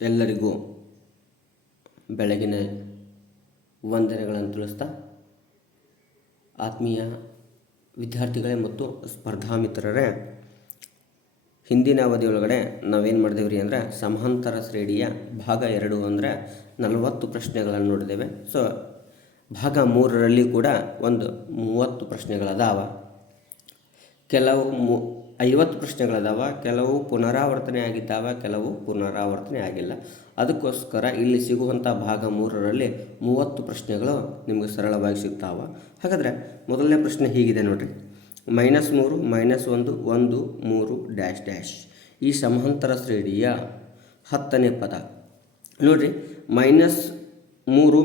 ಎಲ್ಲರಿಗೂ ಬೆಳಗಿನ ವಂದನೆಗಳನ್ನು ತಿಳಿಸ್ತಾ ಆತ್ಮೀಯ ವಿದ್ಯಾರ್ಥಿಗಳೇ ಮತ್ತು ಸ್ಪರ್ಧಾ ಮಿತ್ರರೇ, ಹಿಂದಿನ ಅವಧಿಯೊಳಗಡೆ ನಾವೇನು ಮಾಡಿದೇವ್ರಿ ಅಂದರೆ ಸಮಾಂತರ ಶ್ರೇಣಿಯ ಭಾಗ 2 ಅಂದರೆ 40 ಪ್ರಶ್ನೆಗಳನ್ನು ನೋಡಿದ್ದೇವೆ. ಸೊ ಭಾಗ 3ರಲ್ಲಿ ಕೂಡ ಒಂದು 30 ಪ್ರಶ್ನೆಗಳದಾವ. ಕೆಲವು 50 ಪ್ರಶ್ನೆಗಳದಾವ, ಕೆಲವು ಪುನರಾವರ್ತನೆ ಆಗಿದ್ದಾವೆ, ಕೆಲವು ಪುನರಾವರ್ತನೆ ಆಗಿಲ್ಲ. ಅದಕ್ಕೋಸ್ಕರ ಇಲ್ಲಿ ಸಿಗುವಂಥ ಭಾಗ 3ರಲ್ಲಿ 30 ಪ್ರಶ್ನೆಗಳು ನಿಮಗೆ ಸರಳವಾಗಿ ಸಿಗ್ತಾವೆ. ಹಾಗಾದರೆ ಮೊದಲನೇ ಪ್ರಶ್ನೆ ಹೀಗಿದೆ ನೋಡಿರಿ. -3 -1 1 3 ಡ್ಯಾಶ್ ಡ್ಯಾಶ್ ಈ ಸಮಾಂತರ ಶ್ರೇಣಿಯ 10ನೇ ಪದ ನೋಡಿರಿ. -3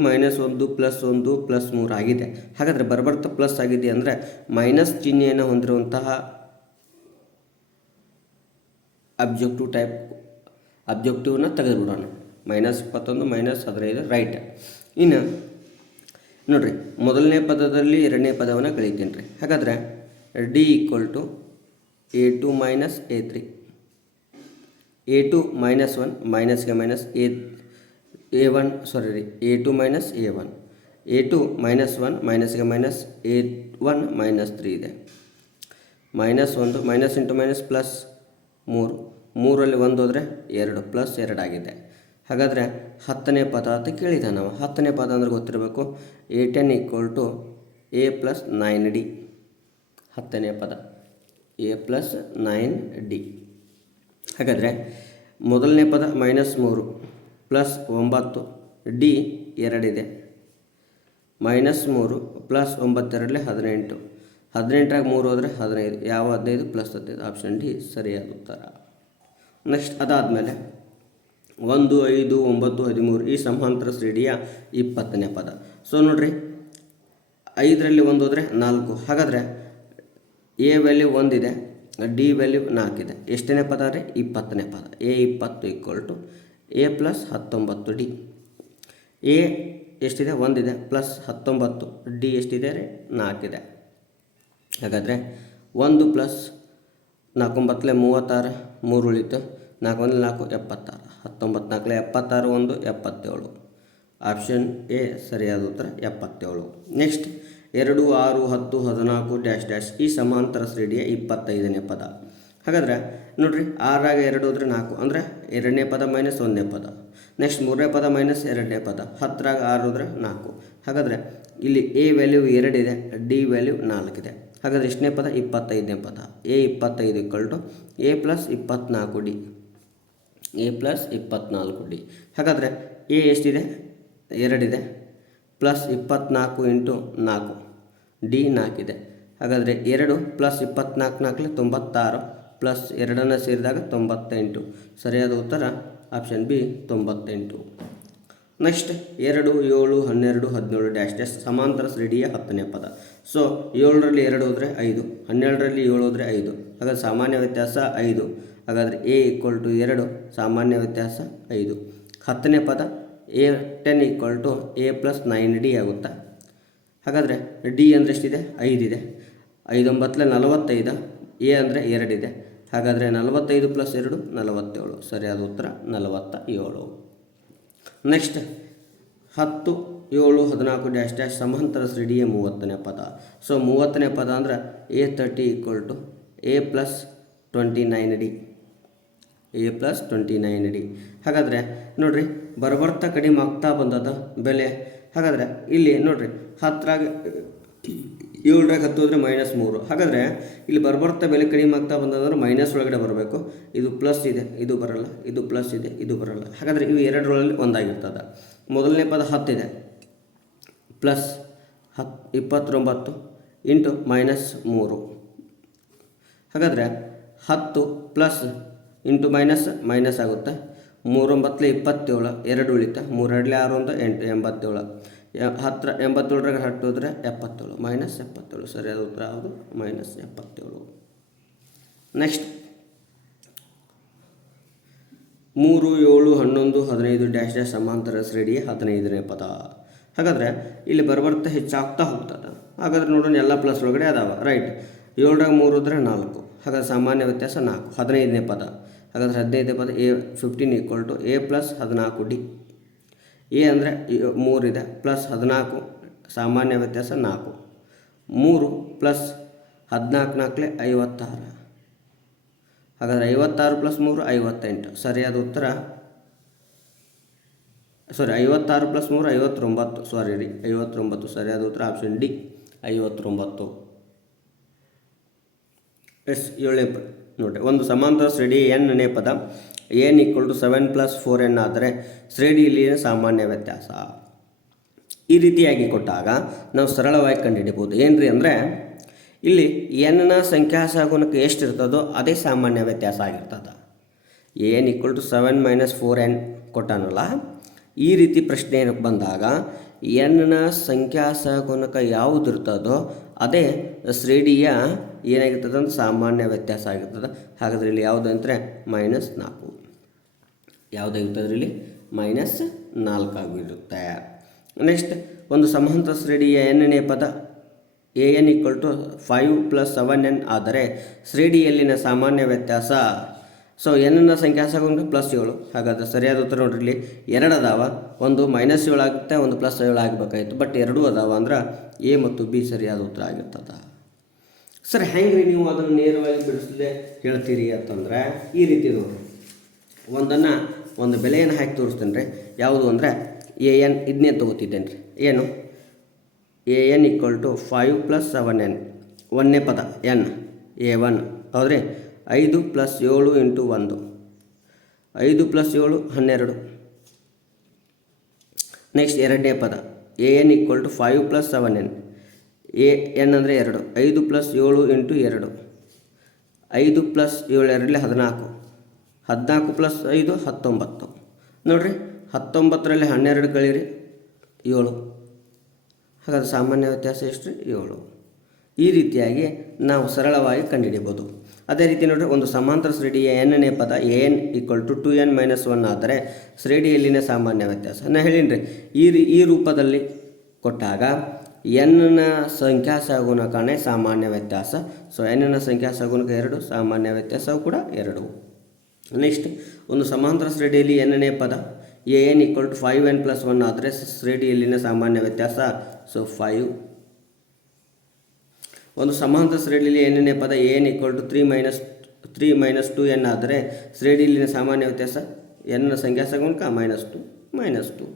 -1 +1 +3 ಆಗಿದೆ. ಹಾಗಾದರೆ ಬರ್ಬರ್ತಾ ಪ್ಲಸ್ ಆಗಿದೆ ಅಂದರೆ ಮೈನಸ್ ಚಿಹ್ನೆಯನ್ನು ಹೊಂದಿರುವಂತಹ ಅಬ್ಜೆಕ್ಟಿವ್ನ ತೆಗೆದುಬಿಡೋಣ. -21 -15 ರೈಟ್. ಇನ್ನು ನೋಡಿರಿ, ಮೊದಲನೇ ಪದದಲ್ಲಿ ಎರಡನೇ ಪದವನ್ನು ಕಳಿತೀನಿ ರೀ. ಹಾಗಾದರೆ D = A2 - A3 A2 - 1 ಮೈನಸ್ಗೆ minus A1 ಸಾರಿ ರೀ A2 - A1 A2 - 1 ಮೈನಸ್ಗೆ minus A1 - 3 ಇದೆ. -1 ಮೈನಸ್ ಇಂಟು ಮೈನಸ್ ಪ್ಲಸ್ 3 3ರಲ್ಲಿ 1 ಹೋದರೆ 2 +2 ಆಗಿದೆ. ಹಾಗಾದರೆ 10ನೇ ಪದ ಅಂತ ಕೇಳಿದ ನಾವು. 10ನೇ ಪದ ಅಂದ್ರೆ ಗೊತ್ತಿರಬೇಕು. A10 = A + 9D 10ನೇ ಪದ A + 9D. ಹಾಗಾದರೆ ಮೊದಲನೇ ಪದ -3 +9 D 2 ಇದೆ. -3 +9 2 18 18ರಾಗ 3 ಹೋದರೆ 15. ಯಾವ 15 +15? ಆಪ್ಷನ್ ಡಿ ಸರಿಯಾದ ಉತ್ತರ. ನೆಕ್ಸ್ಟ್ ಅದಾದಮೇಲೆ 1 5 9 13 ಈ ಸಮಾಂತರ ಶ್ರೇಣಿಯ 20ನೇ ಪದ. ಸೊ ನೋಡಿರಿ, 5ರಲ್ಲಿ 1 ಹೋದರೆ 4. ಹಾಗಾದರೆ A ವ್ಯಾಲ್ಯೂ 1 ಇದೆ, D ವ್ಯಾಲ್ಯೂ 4 ಇದೆ. ಎಷ್ಟನೇ ಪದ ರೀ? 20ನೇ ಪದ. A20 = A + 19D. A ಎಷ್ಟಿದೆ? 1 ಇದೆ, +19. D ಎಷ್ಟಿದೆ ರೀ? 4 ಇದೆ. ಹಾಗಾದರೆ 1 + 4 9 36 3 ಉಳಿತು. 4 1 4 76 19 4 76 1 77. ಆಪ್ಷನ್ ಎ ಸರಿಯಾದ ಉತ್ತರ 77. ನೆಕ್ಸ್ಟ್ 2 6 10 14 ಡ್ಯಾಶ್ ಡ್ಯಾಶ್ ಈ ಸಮಾಂತರ ಶ್ರೇಣಿಯ 25ನೇ ಪದ. ಹಾಗಾದರೆ ನೋಡಿರಿ, 6ರಾಗ 2 ಹೋದರೆ 4 ಅಂದರೆ 2ನೇ ಪದ - 1ನೇ ಪದ. ನೆಕ್ಸ್ಟ್ 3ನೇ ಪದ - 2ನೇ ಪದ. 10ರಾಗ 6 ಹೋದರೆ 4. ಹಾಗಾದರೆ ಇಲ್ಲಿ A ವ್ಯಾಲ್ಯೂ 2 ಇದೆ, D ವ್ಯಾಲ್ಯೂ 4 ಇದೆ. ಹಾಗಾದರೆ ಎಷ್ಟನೇ ಪದ? 25ನೇ ಪದ. A25 = A + 24D A + 24D. ಹಾಗಾದರೆ A ಎಷ್ಟಿದೆ? 2 ಇದೆ, +24 × 4 D 4 ಇದೆ. ಹಾಗಾದರೆ 2 + 24 96 +2 ಸೇರಿದಾಗ 98. ಸರಿಯಾದ ಉತ್ತರ option B 98. Next 2 7 12 17 dash dash ಸಮಾಂತರ ಶ್ರೇಣಿಯ 10ನೇ ಪದ. ಸೊ 7ರಲ್ಲಿ 2 ಹೋದರೆ 5, 12ರಲ್ಲಿ 7 ಹೋದರೆ 5. ಹಾಗಾದರೆ ಸಾಮಾನ್ಯ ವ್ಯತ್ಯಾಸ 5. ಹಾಗಾದರೆ A = 2, ಸಾಮಾನ್ಯ ವ್ಯತ್ಯಾಸ 5. 10ನೇ ಪದ A10 = A + 9D ಆಗುತ್ತಾ? ಹಾಗಾದರೆ D ಅಂದರೆ ಎಷ್ಟಿದೆ? 5 ಇದೆ. 5 9 45. A ಅಂದರೆ 2 ಇದೆ. ಹಾಗಾದರೆ 45 + 2 47. ಸರಿಯಾದ ಉತ್ತರ 47. ನೆಕ್ಸ್ಟ್ 10 7 14 ಡ್ಯಾಶ್ ಡ್ಯಾಶ್ ಸಮಾಂತರ ಶ್ರೇಣಿಯ 30ನೇ ಪದ. ಸೊ 30ನೇ ಪದ ಅಂದರೆ A30 = A + 29D A + 29D. ಹಾಗಾದರೆ ನೋಡಿರಿ, ಬರ್ಬರ್ತಾ ಕಡಿಮೆ ಆಗ್ತಾ ಬಂದದ ಬೆಲೆ. ಹಾಗಾದರೆ ಇಲ್ಲಿ ನೋಡಿರಿ, 10ರಾಗ 7ರಾಗ 10 ಹೋದರೆ -3. ಹಾಗಾದರೆ ಇಲ್ಲಿ ಬರ್ಬರ್ತಾ ಬೆಲೆ ಕಡಿಮೆ ಆಗ್ತಾ ಬಂದಂದ್ರೆ ಮೈನಸ್ ಒಳಗಡೆ ಬರಬೇಕು. ಇದು ಪ್ಲಸ್ ಇದೆ, ಇದು ಬರಲ್ಲ. ಇದು ಪ್ಲಸ್ ಇದೆ, ಇದು ಬರಲ್ಲ. ಹಾಗಾದರೆ ಇವು ಎರಡರಲ್ಲಿ ಒಂದಾಗಿರ್ತದೆ. ಮೊದಲನೇ ಪದ 10 ಇದೆ, +10 29 × -3. ಹಾಗಾದರೆ 10 ಪ್ಲಸ್ ಇಂಟು ಮೈನಸ್ ಆಗುತ್ತೆ. 3 9 27, 2 ಉಳಿತ. 3 2 6 1 8 87. 87ರಾಗ 10 ಹೋದರೆ 77 -77. ಸರಿಯಾದ ಉತ್ತರ ಯಾವುದು? -77. ನೆಕ್ಸ್ಟ್ 3 7 11 15 ಡ್ಯಾಶ್ ಡ್ಯಾಶ್ ಸಮಾಂತರ ಶ್ರೇಣಿಯ 15ನೇ ಪದ. ಹಾಗಾದರೆ ಇಲ್ಲಿ ಬರ್ಬರ್ತಾ ಹೆಚ್ಚಾಗ್ತಾ ಹೋಗ್ತದೆ. ಹಾಗಾದರೆ ನೋಡೋಣ, ಎಲ್ಲ ಪ್ಲಸ್ ಒಳಗಡೆ ಅದಾವ. ರೈಟ್. 7ರಾಗ 3 ಹೋದರೆ 4. ಹಾಗಾದರೆ ಸಾಮಾನ್ಯ ವ್ಯತ್ಯಾಸ 4. 15ನೇ ಪದ. ಹಾಗಾದರೆ 15 ಪದ A 15 equal to A plus 14 D. A ಅಂದರೆ 3 ಇದೆ ಪ್ಲಸ್ 14 ಸಾಮಾನ್ಯ ವ್ಯತ್ಯಾಸ 4. 3 ಪ್ಲಸ್ 14 4 56. ಹಾಗಾದರೆ 56 ಪ್ಲಸ್ 3 58. ಸರಿಯಾದ ಉತ್ತರ 56 ಪ್ಲಸ್ 3 59. 59. ಸರಿಯಾದ ಉತ್ತರ ಆಪ್ಷನ್ ಡಿ 59. ಏಳನೇ ನೋಡ್ರಿ, ಒಂದು ಸಮಾಂತರ ಶ್ರೇಣಿ ಎನ್ನೇ ಪದ N equal to 7 plus 4n ಆದರೆ ಶ್ರೇಣಿಯಲ್ಲಿನ ಸಾಮಾನ್ಯ ವ್ಯತ್ಯಾಸ. ಈ ರೀತಿಯಾಗಿ ಕೊಟ್ಟಾಗ ನಾವು ಸರಳವಾಗಿ ಕಂಡುಹಿಡಿಬೋದು. ಏನ್ರಿ ಅಂದರೆ ಇಲ್ಲಿ ಎನ್ನ ಸಂಖ್ಯಾ ಸಹಗುಣಕ ಎಷ್ಟಿರ್ತದೋ ಅದೇ ಸಾಮಾನ್ಯ ವ್ಯತ್ಯಾಸ ಆಗಿರ್ತದೆ. N equal to 7 minus 4n ಕೊಟ್ಟಾನಲ್ಲ, ಈ ರೀತಿ ಪ್ರಶ್ನೆ ಬಂದಾಗ ಎನ್ನ ಸಂಖ್ಯಾ ಸಹಗುಣಕ ಯಾವುದಿರ್ತದೋ ಅದೇ ಶ್ರೇಣಿಯ ಏನಾಗಿರ್ತದೆ ಅಂತ ಸಾಮಾನ್ಯ ವ್ಯತ್ಯಾಸ ಆಗಿರ್ತದೆ. ಹಾಗಾದರೆ ಇಲ್ಲಿ ಯಾವುದು ಅಂದರೆ -4. ಯಾವುದಾಗಿರ್ತದೆ ಇಲ್ಲಿ -4 ಆಗಿರುತ್ತೆ. ನೆಕ್ಸ್ಟ್, ಒಂದು ಸಮಾಂತರ ಶ್ರೇಣಿಯ ಎನ್ನೇ ಪದ A N equal to 5 plus 7n ಆದರೆ ಶ್ರೇಣಿಯಲ್ಲಿನ ಸಾಮಾನ್ಯ ವ್ಯತ್ಯಾಸ. ಸೊ ಎನ್ನ ಸಂಖ್ಯಾ ಸಹಗುಣಕ +7. ಹಾಗಾದರೆ ಸರಿಯಾದ ಉತ್ತರ ನೋಡ್ರಿ, ಇಲ್ಲಿ 2 ಅದಾವ, ಒಂದು -7 ಆಗುತ್ತೆ, ಒಂದು +7 ಆಗಬೇಕಾಗಿತ್ತು. ಬಟ್ 2 ಅದಾವ ಅಂದ್ರೆ ಎ ಮತ್ತು ಬಿ ಸರಿಯಾದ ಉತ್ತರ ಆಗಿರ್ತದೆ. ಸರ್ ಹೆಂಗೆ ನೀವು ಅದನ್ನು ನೇರವಾಗಿ ಬಿಡಿಸಲೇ ಹೇಳ್ತೀರಿ ಅಂತಂದರೆ ಈ ರೀತಿ ನೋಡ್ರಿ, ಒಂದು ಬೆಲೆಯನ್ನು ಹಾಕಿ ತೋರಿಸ್ತೇನೆ ರೀ. ಯಾವುದು ಅಂದರೆ ಎ ಎನ್ ಇದನ್ನೇ ತೊಗೋತಿದ್ದೇನೆ ರೀ. ಏನು A N equal to 5 plus 7n. ಒಂದನೇ ಪದ ಎನ್ A1 ಹೌದ್ರಿ. 5 ಪ್ಲಸ್ 7 ಇಂಟು 1. 5 ಪ್ಲಸ್ 7 12. ನೆಕ್ಸ್ಟ್ ಎರಡನೇ ಪದ A N equal to 5 plus 7n. A N ಅಂದರೆ 2. 5 ಪ್ಲಸ್ 7 ಇಂಟು 2. 5 ಪ್ಲಸ್ 7 2 14. 14 ಪ್ಲಸ್ 5 19. ನೋಡಿರಿ, 19ರಲ್ಲಿ 12 ಕಳೀರಿ 7. ಹಾಗಾದ್ರೆ ಸಾಮಾನ್ಯ ವ್ಯತ್ಯಾಸ ಎಷ್ಟು ರೀ? 7. ಈ ರೀತಿಯಾಗಿ ನಾವು ಸರಳವಾಗಿ ಕಂಡುಹಿಡಿಬೋದು. ಅದೇ ರೀತಿ ನೋಡಿರಿ, ಒಂದು ಸಮಾಂತರ ಶ್ರೇಣಿಯ ಎನ್ನೇ ಪದ A N equal to 2n minus 1 ಆದರೆ ಶ್ರೇಣಿಯಲ್ಲಿನ ಸಾಮಾನ್ಯ ವ್ಯತ್ಯಾಸ. ನಾನು ಹೇಳಿನ್ರಿ, ಈ ರೂಪದಲ್ಲಿ ಕೊಟ್ಟಾಗ ಎನ್ನ ಸಂಖ್ಯಾ ಸಹಗುಣಕನೇ ಸಾಮಾನ್ಯ ವ್ಯತ್ಯಾಸ. ಸೊ ಎನ್ನ ಸಂಖ್ಯಾ ಸಹಗುಣಕ 2, ಸಾಮಾನ್ಯ ವ್ಯತ್ಯಾಸವು ಕೂಡ 2. ನೆಕ್ಸ್ಟ್, ಒಂದು ಸಮಾಂತರ ಶ್ರೇಣಿಯಲ್ಲಿ ಎನ್ನೇ ಪದ A N equal to 5n plus 1 ಆದರೆ ಶ್ರೇಣಿಯಲ್ಲಿನ ಸಾಮಾನ್ಯ ವ್ಯತ್ಯಾಸ. ಸೊ 5. ಒಂದು ಸಮಾಂತರ ಶ್ರೇಣಿಯಲ್ಲಿ ಎನ್ನೇ ಪದ A N equal to 3 minus 2n ಆದರೆ ಶ್ರೇಣಿಯಲ್ಲಿನ ಸಾಮಾನ್ಯ ವ್ಯತ್ಯಾಸ ಎನ್ನ ಸಂಖ್ಯಾ ಸಹಗುಣಕ -2.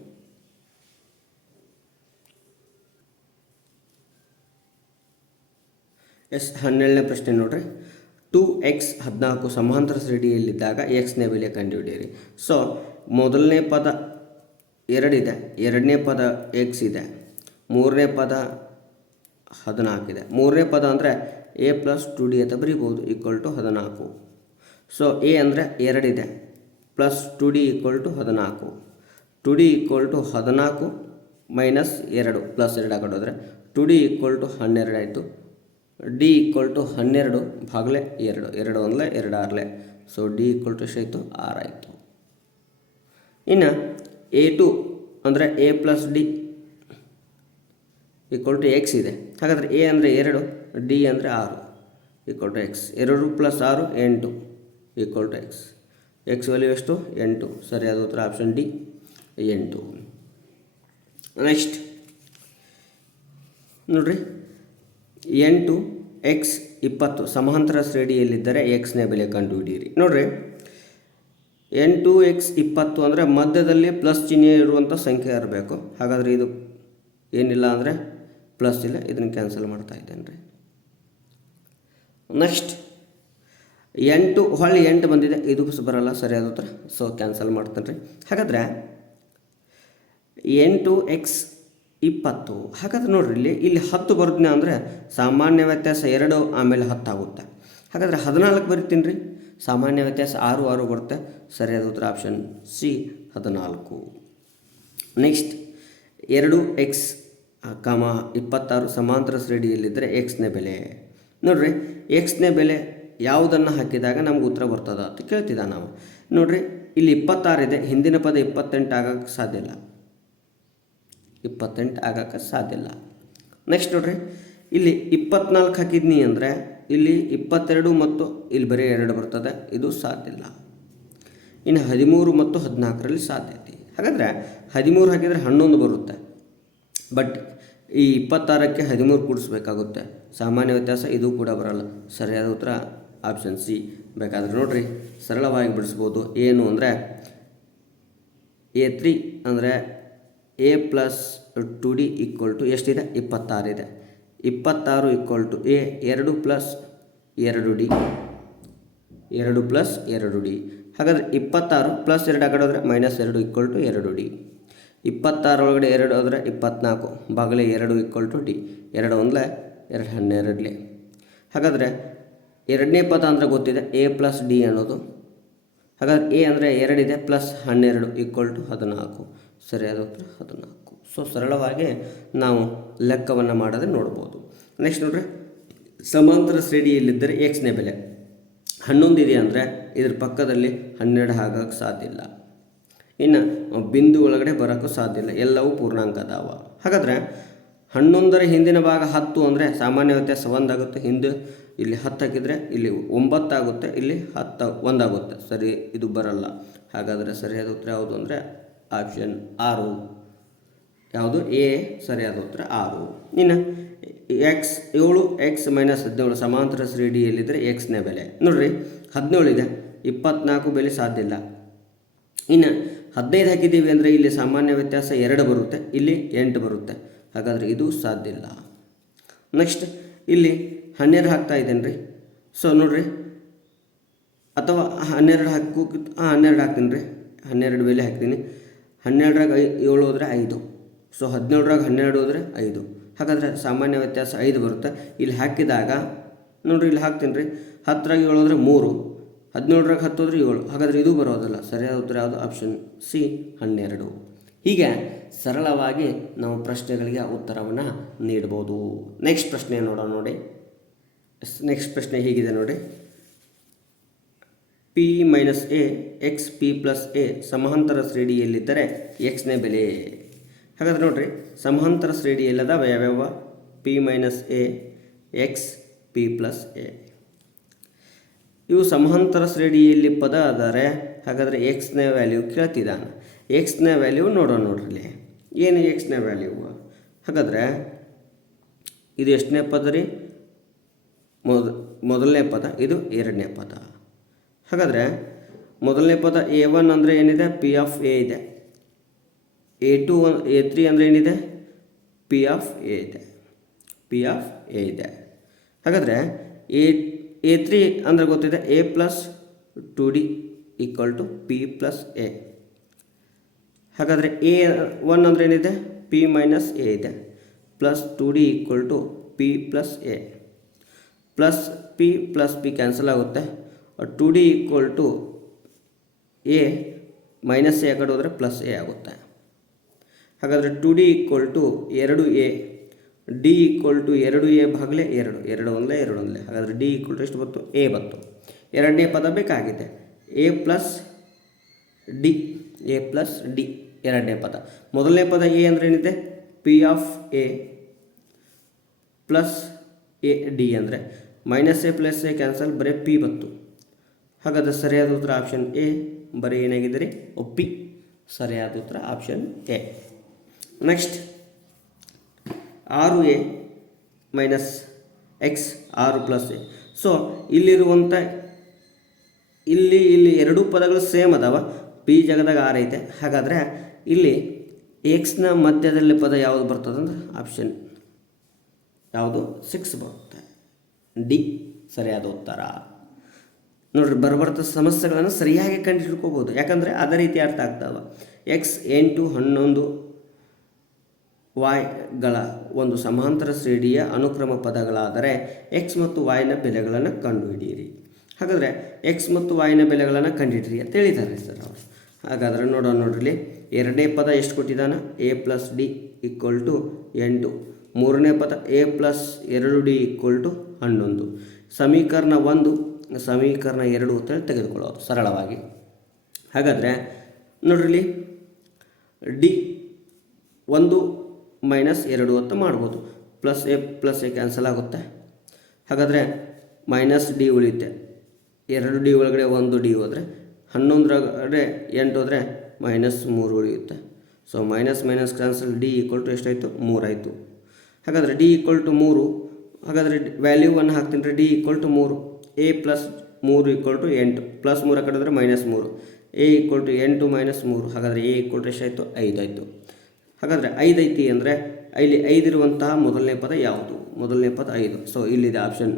ಎಸ್ 12ನೇ ಪ್ರಶ್ನೆ ನೋಡ್ರಿ, 2x 14 ಸಮಾಂತರ ಶ್ರೇಣಿಯಲ್ಲಿದ್ದಾಗ ಎಕ್ಸ್ನೇ ಬೆಲೆ ಕಂಡುಹಿಡಿಯಿರಿ. ಸೊ ಮೊದಲನೇ ಪದ 2 ಇದೆ, ಎರಡನೇ ಪದ ಎಕ್ಸ್ ಇದೆ, ಮೂರನೇ ಪದ 14 ಇದೆ. ಮೂರನೇ ಪದ ಅಂದರೆ ಎ ಪ್ಲಸ್ 2d ಅಂತ ಬರೀಬೋದು, ಈಕ್ವಲ್ ಟು 14. ಸೊ ಎ ಅಂದರೆ 2 ಇದೆ plus 2d equal to 14. 2d equal to 14 minus 2 plus 2 ಹಾಕೊಂಡೋದ್ರೆ 2d ಈಕ್ವಲ್ ಟು 12 ಆಯಿತು. ಡಿ ಈಕ್ವಲ್ ಟು 12 ಭಾಗಲೆ 2, 2 1 2 6. ಸೊ ಡಿ ಈಕ್ವಲ್ ಟು ಎಷ್ಟಾಯಿತು? 6 ಆಯಿತು. ಇನ್ನು A2 ಅಂದರೆ A plus D equal to X ಇದೆ. ಹಾಗಾದರೆ ಎ ಅಂದರೆ 2, ಡಿ ಅಂದರೆ 6 equal to X. 2 plus 6 8 equal to X. X value ಎಷ್ಟು? 8. ಸರಿಯಾದ ಉತ್ತರ ಆಪ್ಷನ್ ಡಿ 8. ನೆಕ್ಸ್ಟ್ ನೋಡ್ರಿ, 8x 20 ಸಮಾಂತರ ಶ್ರೇಣಿಯಲ್ಲಿದ್ದರೆ ಎಕ್ಸ್ನೇ ಬೆಲೆ ಕಂಡುಹಿಡಿಯಿರಿ. ನೋಡ್ರಿ, 8x 20 ಅಂದರೆ ಮಧ್ಯದಲ್ಲಿ ಪ್ಲಸ್ ಚಿಹ್ನೆ ಇರುವಂಥ ಸಂಖ್ಯೆ ಇರಬೇಕು. ಹಾಗಾದರೆ ಇದು ಏನಿಲ್ಲ ಅಂದರೆ ಪ್ಲಸ್ ಇಲ್ಲ, ಇದನ್ನು ಕ್ಯಾನ್ಸಲ್ ಮಾಡ್ತಾ ಇದ್ದೇನೆ ರೀ. ನೆಕ್ಸ್ಟ್ 8 ಬಂದಿದೆ, ಇದು ಬರಲ್ಲ, ಸರಿಯಾದ ಉತ್ತರ. ಸೊ ಕ್ಯಾನ್ಸಲ್ ಮಾಡ್ತೇನೆ ರೀ. ಹಾಗಾದರೆ 8x 20. ಹಾಗಾದ್ರೆ ನೋಡ್ರಿ, ಇಲ್ಲಿ 10 ಬರೋದನ್ನ ಅಂದರೆ ಸಾಮಾನ್ಯ ವ್ಯತ್ಯಾಸ 2 ಆಮೇಲೆ 10 ಆಗುತ್ತೆ. ಹಾಗಾದರೆ 14 ಬರಿತೀನಿ ರೀ, ಸಾಮಾನ್ಯ ವ್ಯತ್ಯಾಸ 6 ಬರುತ್ತೆ. ಸರಿಯಾದ ಉತ್ತರ ಆಪ್ಷನ್ ಸಿ 14. ನೆಕ್ಸ್ಟ್ 2x 26 ಸಮಾಂತರ ಶ್ರೇಣಿಯಲ್ಲಿದ್ದರೆ ಎಕ್ಸ್ನೇ ಬೆಲೆ. ನೋಡ್ರಿ, ಎಕ್ಸ್ನೇ ಬೆಲೆ ಯಾವುದನ್ನು ಹಾಕಿದಾಗ ನಮ್ಗೆ ಉತ್ತರ ಬರ್ತದ ಅಂತ ಕೇಳ್ತಿದ್ದ ನಾವು. ನೋಡ್ರಿ, ಇಲ್ಲಿ 26 ಇದೆ, ಹಿಂದಿನ ಪದ 28 ಆಗೋಕ್ಕೆ ಸಾಧ್ಯ ಇಲ್ಲ. 28 ಆಗೋಕ್ಕೆ ಸಾಧ್ಯ ಇಲ್ಲ. ನೆಕ್ಸ್ಟ್ ನೋಡ್ರಿ, ಇಲ್ಲಿ 24 ಹಾಕಿದ್ನಿ ಅಂದರೆ ಇಲ್ಲಿ 22 ಮತ್ತು ಇಲ್ಲಿ ಬರೀ 2 ಬರ್ತದೆ, ಇದು ಸಾಧ್ಯ ಇಲ್ಲ. ಇನ್ನು 13 ಮತ್ತು 14ರಲ್ಲಿ ಸಾಧ್ಯತೆ. ಹಾಗಾದರೆ 13 ಹಾಕಿದರೆ 11 ಬರುತ್ತೆ, ಬಟ್ ಈ 26ಕ್ಕೆ 13 ಕೂಡಿಸ್ಬೇಕಾಗುತ್ತೆ. ಸಾಮಾನ್ಯ ವ್ಯತ್ಯಾಸ ಇದು ಕೂಡ ಬರಲ್ಲ. ಸರಿಯಾದ ಉತ್ತರ ಆಪ್ಷನ್ ಸಿ. ಬೇಕಾದರೆ ನೋಡಿರಿ ಸರಳವಾಗಿ ಬಿಡಿಸ್ಬೋದು. ಏನು ಅಂದರೆ A3 ಅಂದರೆ A plus 2D equal to ಎಷ್ಟಿದೆ? 26 ಇದೆ. 26 equal to A 2 plus 2D 2 plus 2D. ಹಾಗಾದರೆ 26 ಪ್ಲಸ್ 2 ಆ ಕಡೆ ಹೋದರೆ -2 ಈಕ್ವಲ್ ಟು 2D. 26 ಒಳಗಡೆ 2 ಹೋದರೆ 24 ಬಾಗಲೇ 2 ಈಕ್ವಲ್ ಟು D. 2 ಒಂದಲೇ 2 12ಲಿ. ಹಾಗಾದರೆ ಎರಡನೇ ಪದ ಅಂದರೆ ಗೊತ್ತಿದೆ A ಪ್ಲಸ್ D ಅನ್ನೋದು. ಹಾಗಾದರೆ A ಅಂದರೆ 2 ಇದೆ ಪ್ಲಸ್ 12 ಈಕ್ವಲ್ ಟು 14. ಸರಿಯಾದ ಉತ್ತರ 14. ಸೊ ಸರಳವಾಗಿ ನಾವು ಲೆಕ್ಕವನ್ನು ಮಾಡೋದೇ ನೋಡ್ಬೋದು. ನೆಕ್ಸ್ಟ್ ನೋಡ್ರಿ, ಸಮಾಂತರ ಶ್ರೇಣಿಯಲ್ಲಿದ್ದರೆ ಎಕ್ಸ್ನೇ ಬೆಲೆ 11 ಇದೆ ಅಂದರೆ ಇದ್ರ ಪಕ್ಕದಲ್ಲಿ 12 ಆಗೋಕ್ಕೆ ಸಾಧ್ಯ ಇಲ್ಲ. ಇನ್ನು ಬಿಂದು ಒಳಗಡೆ ಬರೋಕ್ಕೂ ಸಾಧ್ಯ ಇಲ್ಲ, ಎಲ್ಲವೂ ಪೂರ್ಣಾಂಕ ಅದಾವ. ಹಾಗಾದರೆ 11ರ ಹಿಂದಿನ ಭಾಗ 10 ಅಂದರೆ ಸಾಮಾನ್ಯ ವ್ಯತ್ಯಾಸ 1 ಆಗುತ್ತೆ. ಹಿಂದೆ ಇಲ್ಲಿ 10 ಹಾಕಿದರೆ ಇಲ್ಲಿ 9 ಆಗುತ್ತೆ, ಇಲ್ಲಿ 10 1 ಆಗುತ್ತೆ. ಸರಿ, ಇದು ಬರಲ್ಲ. ಹಾಗಾದರೆ ಸರಿಯಾದ ಉತ್ತರ ಯಾವುದು ಅಂದರೆ ಆಪ್ಷನ್ 6. ಯಾವುದು? ಎ ಸರಿಯಾದ ಉತ್ತರ 6. ಇನ್ನು ಎಕ್ಸ್ 7 ಎಕ್ಸ್ ಮೈನಸ್ 17 ಸಮಾಂತರ ಶ್ರೇಣಿಯಲ್ಲಿದ್ದರೆ ಎಕ್ಸ್ನೇ ಬೆಲೆ ನೋಡಿರಿ 17 ಇದೆ, 24 ಬೆಲೆ ಸಾಧ್ಯ ಇಲ್ಲ. ಇನ್ನು 15 ಹಾಕಿದ್ದೀವಿ ಅಂದರೆ ಇಲ್ಲಿ ಸಾಮಾನ್ಯ ವ್ಯತ್ಯಾಸ 2 ಬರುತ್ತೆ, ಇಲ್ಲಿ 8 ಬರುತ್ತೆ. ಹಾಗಾದರೆ ಇದು ಸಾಧ್ಯ ಇಲ್ಲ. ನೆಕ್ಸ್ಟ್ ಇಲ್ಲಿ 12 ಹಾಕ್ತಾ ಇದ್ದೇನೆ ರೀ. ಸೊ ನೋಡಿರಿ, ಅಥವಾ 12 12 ಹಾಕ್ತೀನಿ ರೀ. 12 ಬೆಲೆ ಹಾಕ್ತೀನಿ. 12ರಾಗ 7 ಹೋದರೆ 5. ಸೊ 17ರಾಗ 12 ಹೋದರೆ 5. ಹಾಗಾದರೆ ಸಾಮಾನ್ಯ ವ್ಯತ್ಯಾಸ 5 ಬರುತ್ತೆ. ಇಲ್ಲಿ ಹಾಕಿದಾಗ ನೋಡಿರಿ, ಇಲ್ಲಿ ಹಾಕ್ತೀನಿ ರೀ. 10ರಾಗ 7 ಹೋದರೆ 3, 17ರಾಗ 10 ಹೋದರೆ 7. ಹಾಗಾದರೆ ಇದು ಬರೋದಲ್ಲ. ಸರಿಯಾದ ಉತ್ತರ ಯಾವುದು? Option C 12. ಹೀಗೆ ಸರಳವಾಗಿ ನಾವು ಪ್ರಶ್ನೆಗಳಿಗೆ ಉತ್ತರವನ್ನು ನೀಡ್ಬೋದು. ನೆಕ್ಸ್ಟ್ ಪ್ರಶ್ನೆ ನೋಡೋಣ ನೋಡಿ. ನೆಕ್ಸ್ಟ್ ಪ್ರಶ್ನೆ ಹೀಗಿದೆ ನೋಡಿ. P minus A X P plus A ಸಮಾಂತರ ಶ್ರೇಣಿಯಲ್ಲಿದ್ದರೆ ಎಕ್ಸ್ನೇ ಬೆಲೆ. ಹಾಗಾದ್ರೆ ನೋಡಿರಿ, ಸಮಾಂತರ ಶ್ರೇಣಿಯಲ್ಲದಾವ ಯಾವ್ಯಾವ? P minus A X P plus A. ಇವು ಸಮಾಂತರ ಶ್ರೇಣಿಯಲ್ಲಿ ಪದ ಆದರೆ ಹಾಗಾದರೆ ಎಕ್ಸ್ನ ವ್ಯಾಲ್ಯೂ ಕೇಳ್ತಿದ್ದಾನೆ. ಎಕ್ಸ್ನ ವ್ಯಾಲ್ಯೂ ನೋಡೋಣ ನೋಡ್ರಿ. ಏನು ಎಕ್ಸ್ನ ವ್ಯಾಲ್ಯೂ? ಹಾಗಾದರೆ ಇದು ಎಷ್ಟನೇ ಪದ ರೀ? ಮೊದಲನೇ ಪದ, ಇದು ಎರಡನೇ ಪದ. ಹಾಗಾದರೆ ಮೊದಲನೇ ಪದ A1 ಅಂದರೆ ಏನಿದೆ? P ಆಫ್ ಎ ಇದೆ. A2 A3 ಅಂದರೆ ಏನಿದೆ? P ಆಫ್ ಎ ಇದೆ. P ಆಫ್ ಎ ಇದೆ. ಹಾಗಾದರೆ A3 ಅಂದರೆ ಗೊತ್ತಿದೆ A plus 2D equal to P plus a. ಹಾಗಾದರೆ A1 ಅಂದರೆ ಏನಿದೆ? P ಮೈನಸ್ ಎ ಇದೆ plus 2D equal to P plus a. Plus p cancel ಆಗುತ್ತೆ. 2D equal to a minus a ಕಡೆ ಹೋದರೆ ಪ್ಲಸ್ ಎ ಆಗುತ್ತೆ. ಹಾಗಾದರೆ 2D equal to 2A, d equal to 2A ಭಾಗಲೇ 2, 2 ಒಂದಲೇ 2 ಒಂದಲೇ. ಹಾಗಾದರೆ ಡಿ ಈಕ್ವಲ್ ಟು ಎಷ್ಟು ಬಂತು? ಎ ಬಂತು. ಎರಡನೇ ಪದ ಬೇಕಾಗಿದೆ ಎ ಪ್ಲಸ್ ಡಿ ಎರಡನೇ ಪದ. ಮೊದಲನೇ ಪದ ಎ ಅಂದರೆ ಏನಿದೆ? P of A plus A D ಅಂದರೆ minus A plus A cancel, ಬರೀ P ಬಂತು. ಹಾಗಾದರೆ ಸರಿಯಾದ ಉತ್ತರ ಆಪ್ಷನ್ ಎ. ಬರೀ ಏನಾಗಿದೆ ರೀ? P. ಸರಿಯಾದ ಉತ್ತರ option A. Next 6A minus x 6 plus A. So ಇಲ್ಲಿರುವಂಥ ಇಲ್ಲಿ ಎರಡೂ ಪದಗಳು ಸೇಮ್ ಅದಾವ. P ಜಾಗದಾಗ 6 ಐತೆ. ಹಾಗಾದರೆ ಇಲ್ಲಿ ಎಕ್ಸ್ನ ಮಧ್ಯದಲ್ಲಿ ಪದ ಯಾವುದು ಬರ್ತದಂದ್ರೆ ಆಪ್ಷನ್ ಯಾವುದು? 6 ಬರುತ್ತೆ. ಡಿ ಸರಿಯಾದ ಉತ್ತರ. ನೋಡ್ರಿ, ಬರ್ಬರ್ತ ಸಮಸ್ಯೆಗಳನ್ನು ಸರಿಯಾಗಿ ಕಂಡುಹಿಡ್ಕೋಬೋದು. ಯಾಕಂದರೆ ಅದೇ ರೀತಿ ಅರ್ಥ ಆಗ್ತಾವೆ. ಎಕ್ಸ್ 8 11 ವಾಯ್ಗಳ ಒಂದು ಸಮಾಂತರ ಶ್ರೇಣಿಯ ಅನುಕ್ರಮ ಪದಗಳಾದರೆ ಎಕ್ಸ್ ಮತ್ತು ವಾಯ್ನ ಬೆಲೆಗಳನ್ನು ಕಂಡುಹಿಡಿಯಿರಿ. ಹಾಗಾದರೆ ಎಕ್ಸ್ ಮತ್ತು ವಾಯ್ನ ಬೆಲೆಗಳನ್ನು ಕಂಡುಹಿಡಿಯಿರಿ ಅಂತ ಹೇಳಿದ್ದಾರೆ ಸರ್ ಅವರು. ಹಾಗಾದರೆ ನೋಡೋಣ ನೋಡ್ರಿ. ಎರಡನೇ ಪದ ಎಷ್ಟು ಕೊಟ್ಟಿದ್ದಾನೆ? A plus D equal to 8. ಮೂರನೇ ಪದ A plus 2D equal to 11. ಸಮೀಕರಣ 1 ಸಮೀಕರಣ 2 ಅಂತೇಳಿ ತೆಗೆದುಕೊಳ್ಳೋದು ಸರಳವಾಗಿ. ಹಾಗಾದರೆ ನೋಡ್ರಿ, ಡಿ 1 ಮೈನಸ್ 2 ಅಂತ ಮಾಡ್ಬೋದು. ಪ್ಲಸ್ ಎ ಕ್ಯಾನ್ಸಲ್ ಆಗುತ್ತೆ. ಹಾಗಾದರೆ ಮೈನಸ್ ಡಿ ಉಳಿಯುತ್ತೆ. 2D ಒಳಗಡೆ 1D ಹೋದರೆ 11 8 ಹೋದರೆ -3 ಉಳಿಯುತ್ತೆ. So minus minus cancel, d equal to ಎಷ್ಟಾಯಿತು 3 ಆಯಿತು. ಹಾಗಾದರೆ ಡಿ ಈಕ್ವಲ್ ಟು 3, ಹಾಗಾದರೆ ವ್ಯಾಲ್ಯೂವನ್ನು ಹಾಕ್ತೀನಿ ರೀ. D equal to 3, a plus 3 equal to 8, plus 3 ಕಡಿದ್ರೆ -3, ಎ ಈಕ್ವಲ್ ಟು 8 -3, ಹಾಗಾದರೆ ಎ ಈಕ್ವಲ್ ಟು ಎಷ್ಟಾಯಿತು 5 ಆಯಿತು. ಹಾಗಾದರೆ 5 ಐತಿ ಅಂದರೆ ಇಲ್ಲಿ 5 ಇರುವಂತಹ ಮೊದಲನೇ ಪದ ಯಾವುದು? ಮೊದಲನೇ ಪದ 5. ಸೊ ಇಲ್ಲಿದೆ ಆಪ್ಷನ್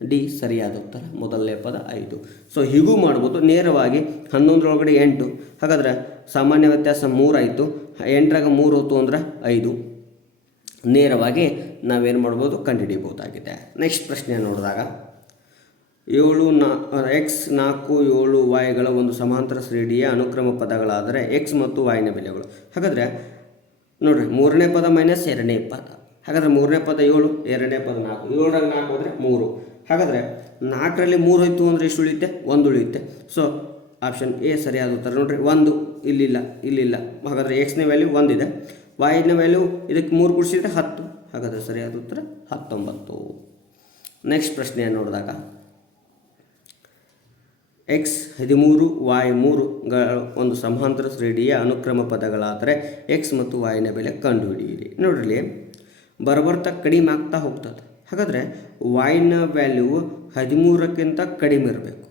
ಡಿ ಸರಿಯಾದ ಉತ್ತರ, ಮೊದಲನೇ ಪದ 5. ಸೊ ಹೀಗೂ ಮಾಡ್ಬೋದು. ನೇರವಾಗಿ 11 ಒಳಗಡೆ 8, ಹಾಗಾದರೆ ಸಾಮಾನ್ಯ ವ್ಯತ್ಯಾಸ 3 ಆಯಿತು. 8ರಾಗ 3 ಹೋಯ್ತು ಅಂದರೆ 5. ನೇರವಾಗಿ ನಾವೇನು ಮಾಡ್ಬೋದು? ಕಂಡುಹಿಡಿಯಬಹುದಾಗಿದೆ. ನೆಕ್ಸ್ಟ್ ಪ್ರಶ್ನೆ ನೋಡಿದಾಗ 7 x 4 7 yಗಳ ಒಂದು ಸಮಾಂತರ ಶ್ರೇಣಿಯ ಅನುಕ್ರಮ ಪದಗಳಾದರೆ x ಮತ್ತು yನ ಬೆಲೆಗಳು. ಹಾಗಾದರೆ ನೋಡಿರಿ, ಮೂರನೇ ಪದ ಮೈನಸ್ ಎರಡನೇ ಪದ. ಹಾಗಾದರೆ ಮೂರನೇ ಪದ 7, ಎರಡನೇ ಪದ 4, 7ರಾಗ 4 ಹೋದರೆ 3. ಹಾಗಾದರೆ 4ರಲ್ಲಿ 3 ಹೋಯ್ತು ಅಂದರೆ ಎಷ್ಟು ಉಳಿಯುತ್ತೆ? 1 ಉಳಿಯುತ್ತೆ. ಸೊ ಆಪ್ಷನ್ ಎ ಸರಿಯಾದ ಉತ್ತರ. ನೋಡಿರಿ, 1 ಇಲ್ಲಿಲ್ಲ. ಹಾಗಾದರೆ ಎಕ್ಸ್ನ ವ್ಯಾಲ್ಯೂ 1 ಇದೆ, ವೈನ ವ್ಯಾಲ್ಯೂ ಇದಕ್ಕೆ 3 ಕೂಡಿಸಿದರೆ 10. ಹಾಗಾದರೆ ಸರಿಯಾದ ಉತ್ತರ 19. ನೆಕ್ಸ್ಟ್ ಪ್ರಶ್ನೆಯನ್ನು ನೋಡಿದಾಗ x 13 y 3ಗಳ ಒಂದು ಸಮಾಂತರ ಶ್ರೇಣಿಯ ಅನುಕ್ರಮ ಪದಗಳಾದರೆ x ಮತ್ತು yನ ಬೆಲೆ ಕಂಡುಹಿಡಿಯಿರಿ. ನೋಡಿರಿ, ಬರ್ತಾ ಕಡಿಮೆ ಆಗ್ತಾ ಹೋಗ್ತದೆ. ಹಾಗಾದರೆ yನ ವ್ಯಾಲ್ಯೂ 13ಕ್ಕಿಂತ ಕಡಿಮೆ ಇರಬೇಕು,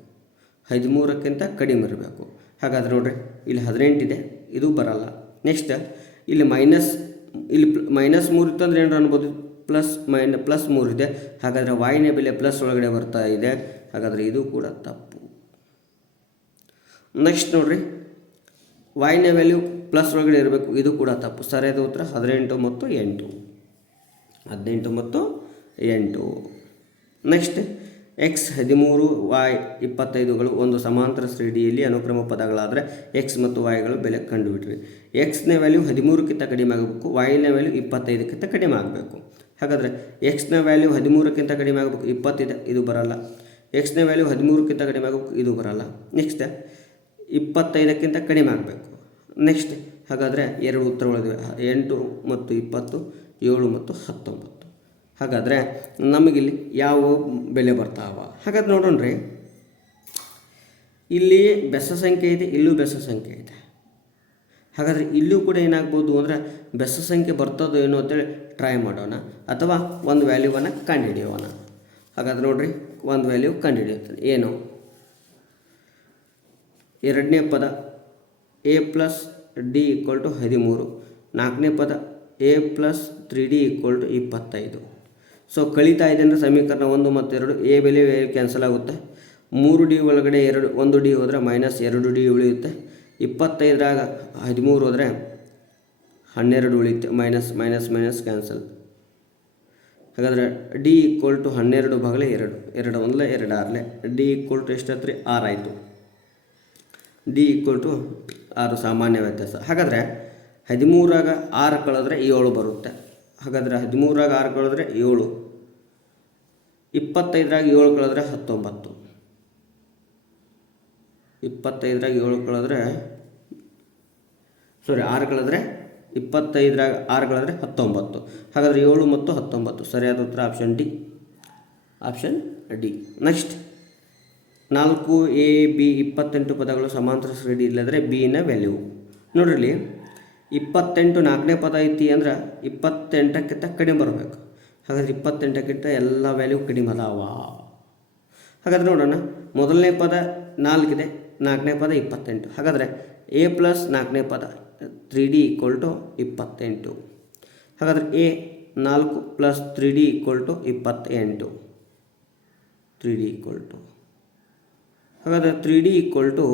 13ಕ್ಕಿಂತ ಕಡಿಮೆ ಇರಬೇಕು. ಹಾಗಾದರೆ ನೋಡಿರಿ, ಇಲ್ಲಿ 18 ಇದೆ, ಇದು ಬರಲ್ಲ. ನೆಕ್ಸ್ಟ್ ಇಲ್ಲಿ -3 ಇತ್ತಂದ್ರೆ ಏನು ಅನ್ಬೋದು? +3 ಇದೆ. ಹಾಗಾದರೆ yನ ಬೆಲೆ ಪ್ಲಸ್ ಒಳಗಡೆ ಬರ್ತಾ ಇದೆ. ಹಾಗಾದರೆ ಇದು ಕೂಡ ತಪ್ಪು. ನೆಕ್ಸ್ಟ್ ನೋಡಿರಿ, yನ ವ್ಯಾಲ್ಯೂ ಪ್ಲಸ್ ಒಳಗಡೆ ಇರಬೇಕು, ಇದು ಕೂಡ ತಪ್ಪು. ಸರಿಯಾದ ಉತ್ತರ 18 ಮತ್ತು 8. 18 ಮತ್ತು 8. ನೆಕ್ಸ್ಟ್ x 13 y 25ಗಳು ಒಂದು ಸಮಾಂತರ ಶ್ರೇಣಿಯಲ್ಲಿ ಅನುಕ್ರಮ ಪದಗಳಾದರೆ x ಮತ್ತು yಗಳ ಬೆಲೆ ಕಂಡುಬಿಟ್ರಿ. xನ ವ್ಯಾಲ್ಯೂ 13ಕ್ಕಿಂತ ಕಡಿಮೆ ಆಗಬೇಕು, yನ ವ್ಯಾಲ್ಯೂ 25ಕ್ಕಿಂತ ಕಡಿಮೆ ಆಗಬೇಕು. ಹಾಗಾದರೆ xನ ವ್ಯಾಲ್ಯೂ 13ಕ್ಕಿಂತ ಕಡಿಮೆ ಆಗಬೇಕು, 20 ಇದೆ, ಇದು ಬರಲ್ಲ. xನ ವ್ಯಾಲ್ಯೂ 13ಕ್ಕಿಂತ ಕಡಿಮೆ ಆಗಬೇಕು, ಇದು ಬರಲ್ಲ. ನೆಕ್ಸ್ಟ್ 25ಕ್ಕಿಂತ ಕಡಿಮೆ ಆಗಬೇಕು. ನೆಕ್ಸ್ಟ್ ಹಾಗಾದರೆ 2 ಉತ್ತರ ಉಳಿದಿವೆ, 8 ಮತ್ತು 20, 7 ಮತ್ತು 19. ಹಾಗಾದರೆ ನಮಗಿಲ್ಲಿ ಯಾವ ಬೆಲೆ ಬರ್ತಾವ? ಹಾಗಾದ್ರೆ ನೋಡೋಣ ರೀ, ಇಲ್ಲಿ ಬೆಸ ಸಂಖ್ಯೆ ಇದೆ, ಇಲ್ಲೂ ಬೆಸ ಸಂಖ್ಯೆ ಇದೆ. ಹಾಗಾದರೆ ಇಲ್ಲೂ ಕೂಡ ಏನಾಗ್ಬೋದು ಅಂದರೆ ಬೆಸ ಸಂಖ್ಯೆ ಬರ್ತದೋ ಏನೋ ಅಂತೇಳಿ ಟ್ರೈ ಮಾಡೋಣ, ಅಥವಾ ಒಂದು ವ್ಯಾಲ್ಯೂವನ್ನು ಕಂಡುಹಿಡಿಯೋಣ. ಹಾಗಾದ್ರೆ ನೋಡಿರಿ, ಒಂದು ವ್ಯಾಲ್ಯೂ ಕಂಡುಹಿಡಿಯುತ್ತದೆ. ಏನು? ಎರಡನೇ ಪದ a plus D equal to 13, ನಾಲ್ಕನೇ ಪದ a plus 3d equal to 25. So ಕಳೀತಾ ಇದೆ ಅಂದರೆ ಸಮೀಕರಣ 1 ಮತ್ತು 2, ಎ ಬೆಲೆ ಕ್ಯಾನ್ಸಲ್ ಆಗುತ್ತೆ. 3d ಒಳಗಡೆ 1d ಹೋದರೆ -2d ಉಳಿಯುತ್ತೆ. 25ರಾಗ 13 ಹೋದರೆ 12 ಉಳಿಯುತ್ತೆ, ಮೈನಸ್ ಕ್ಯಾನ್ಸಲ್. ಹಾಗಾದರೆ ಡಿ ಈಕ್ವಲ್ ಟು 12 ಭಾಗಲೇ 2, 2 1 2 6, ಡಿ ಈಕ್ವಲ್ ಟು ಎಷ್ಟಾಯ್ತು ರೀ? 6 ಆಯಿತು. ಡಿ ಈಕ್ವಲ್ ಟು 6 ಸಾಮಾನ್ಯ ವ್ಯತ್ಯಾಸ. ಹಾಗಾದರೆ 13ರಾಗ 6 ಕಳೆದ್ರೆ 7 ಬರುತ್ತೆ. ಹಾಗಾದರೆ 13ರಾಗ 6 ಕಳೆದ್ರೆ 7, 25ರಾಗ 7 ಕಳೆದ್ರೆ 19, 25ರಾಗ 7 ಕಳೆದ್ರೆ 6 ಕಳೆದ್ರೆ 25ರಾಗ 6 ಕಳೆದ್ರೆ 19. ಹಾಗಾದರೆ 7 ಮತ್ತು 19 ಸರಿಯಾದ ಉತ್ತರ option D. Option D. Next 4 a b 28 ಪದಗಳು ಸಮಾಂತರ ಶ್ರೇಣಿ ಇಲ್ಲದ್ರೆ ಬಿನ ವ್ಯಾಲ್ಯೂ. ನೋಡ್ರಿ, 28 ನಾಲ್ಕನೇ ಪದ ಐತಿ ಅಂದ್ರೆ 28ಕ್ಕಿಂತ ಕಡಿಮೆ ಬರಬೇಕು. ಹಾಗಾದ್ರೆ 28ಕ್ಕಿಂತ ಎಲ್ಲ ವ್ಯಾಲ್ಯೂ ಕಡಿಮೆ ಅದಾವ. ಹಾಗಾದ್ರೆ ನೋಡೋಣ, ಮೊದಲನೇ ಪದ 4 ಇದೆ, ನಾಲ್ಕನೇ ಪದ 28. ಹಾಗಾದರೆ a ಪ್ಲಸ್ ನಾಲ್ಕನೇ ಪದ 3d ಈಕ್ವಲ್ ಟು 28. ಹಾಗಾದರೆ a 4 plus 3d equal to 28, 3d equal to. ಹಾಗಾದರೆ 3d equal to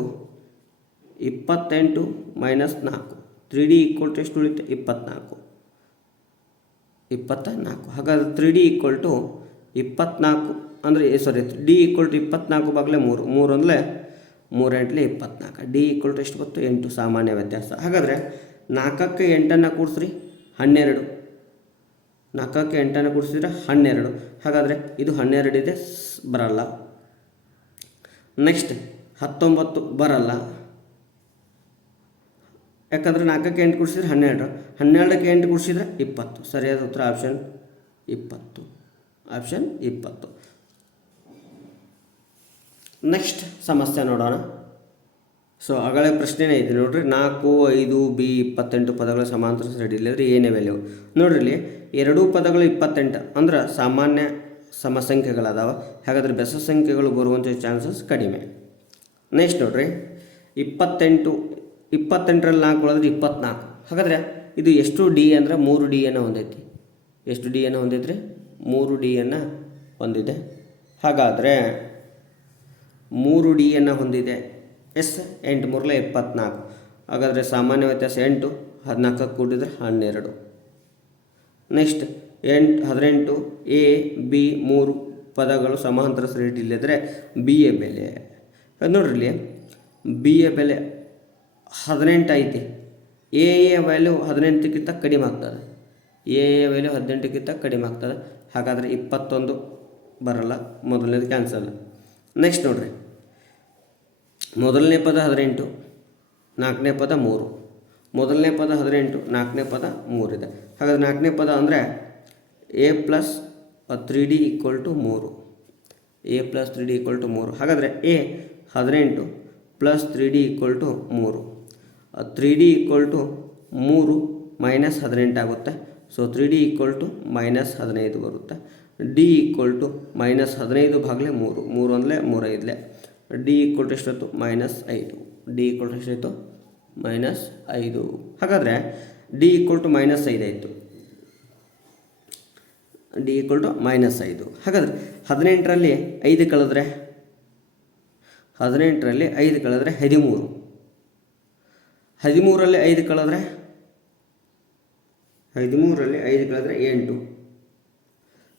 28 minus 4, 3d equal to ಎಷ್ಟು ಉಳಿಯುತ್ತೆ? 24. ಹಾಗಾದರೆ 3d ಈಕ್ವಲ್ ಟು 24 ಅಂದರೆ ಡಿ ಈಕ್ವಲ್ ಟು 24 ಭಾಗಲೇ 3, 3 ಅಂದರೆ 3 8 24. ಡಿ ಈಕ್ವಲ್ ಟು ಎಷ್ಟು ಬಂತು? 8 ಸಾಮಾನ್ಯ ವ್ಯತ್ಯಾಸ. ಹಾಗಾದರೆ 4ಕ್ಕೆ 8 ಕೂಡಿಸ್ರಿ 12, 4ಕ್ಕೆ 8 ಕೂಡಿಸಿದ್ರೆ 12. ಹಾಗಾದರೆ ಇದು 12 ಇದೆ, ಬರಲ್ಲ. ನೆಕ್ಸ್ಟ್ 19 ಬರಲ್ಲ, ಯಾಕಂದರೆ 4ಕ್ಕೆ 8 ಕೂಡಿಸಿದ್ರೆ 12, 12ಕ್ಕೆ 8 ಕೂಡಿಸಿದ್ರೆ 20. ಸರಿಯಾದ ಉತ್ತರ ಆಪ್ಷನ್ 20. ಆಪ್ಷನ್ 20. ನೆಕ್ಸ್ಟ್ ಸಮಸ್ಯೆ ನೋಡೋಣ. ಸೊ ಆಗಲೇ ಪ್ರಶ್ನೆನೇ ಐತೆ ನೋಡ್ರಿ, 4, 5, B 28 ಪದಗಳ ಸಮಾಂತರ ಶ್ರೇಣಿಯಲ್ಲಿ ಅಂದರೆ ಏನೇ ವ್ಯಾಲ್ಯೂ ನೋಡ್ರಿ. ಇಲ್ಲಿ ಎರಡೂ ಪದಗಳು 28 ಅಂದ್ರೆ ಸಾಮಾನ್ಯ ಸಮಸಂಖ್ಯೆಗಳದಾವ. ಹಾಗಾದರೆ ಬೆಸ ಸಂಖ್ಯೆಗಳು ಬರುವಂಥ ಚಾನ್ಸಸ್ ಕಡಿಮೆ. ನೆಕ್ಸ್ಟ್ ನೋಡ್ರಿ, 28ರಲ್ಲಿ 4 ಉಳಿದ್ರೆ 24. ಹಾಗಾದರೆ ಇದು ಎಷ್ಟು ಡಿ ಅಂದರೆ 3 ಡಿಯನ್ನು ಹೊಂದೈತಿ. ಎಷ್ಟು ಡಿಯನ್ನು ಹೊಂದೈತ್ರಿ? 3 ಡಿಯನ್ನು ಹೊಂದಿದೆ. ಹಾಗಾದರೆ 3 ಡಿಯನ್ನು ಹೊಂದಿದೆ. ಎಸ್ 8 3 24. ಹಾಗಾದರೆ ಸಾಮಾನ್ಯ ವ್ಯತ್ಯಾಸ 8, 14 ಕೂಡಿದ್ರೆ 12. ನೆಕ್ಸ್ಟ್ 18 ಎ ಬಿ 3 ಪದಗಳು ಸಮಾಂತರ ಶ್ರೇಣಿಯಲ್ಲಿದ್ದರೆ ಬಿ ಯ ಬೆಲೆ ನೋಡ್ರಿ. ಇಲ್ಲಿ ಬಿ ಯ ಬೆಲೆ 18 ಐತಿ. ಎ ವ್ಯಾಲ್ಯೂ 18ಕ್ಕಿಂತ ಕಡಿಮೆ ಆಗ್ತದೆ. ಎ ವ್ಯಾಲ್ಯೂ 18ಕ್ಕಿಂತ ಕಡಿಮೆ ಆಗ್ತದೆ. ಹಾಗಾದರೆ 21 ಬರಲ್ಲ, ಮೊದಲನೇದು ಕ್ಯಾನ್ಸಲ್. ನೆಕ್ಸ್ಟ್ ನೋಡ್ರಿ, ಮೊದಲನೇ ಪದ 18, ನಾಲ್ಕನೇ ಪದ 3. ಮೊದಲನೇ ಪದ 18, ನಾಲ್ಕನೇ ಪದ 3 ಇದೆ. ಹಾಗಾದರೆ ನಾಲ್ಕನೇ ಪದ ಅಂದರೆ A plus 3D = 3. A plus 3D = 3. ಹಾಗಾದರೆ A 18 plus 3D = 3. 3D = 3 minus 18 ಆಗುತ್ತೆ. ಸೊ 3D = -15 ಬರುತ್ತೆ. ಡಿ = -15 ಭಾಗಲೇ 3. 3 ಅಂದರೆ 3 5. ಡಿ = ಎಷ್ಟೊತ್ತು? -5. ಡಿ = ಎಷ್ಟಾಯಿತು? -5. ಹಾಗಾದರೆ ಡಿ = -5 ಆಯಿತು. ಡಿ = -5. ಹಾಗಾದರೆ 18ರಲ್ಲಿ 5 ಕಳೆದ್ರೆ 13ರಲ್ಲಿ 5 ಕಳೆದ್ರೆ 13. 13ರಲ್ಲಿ 5 ಕಳೆದ್ರೆ 8.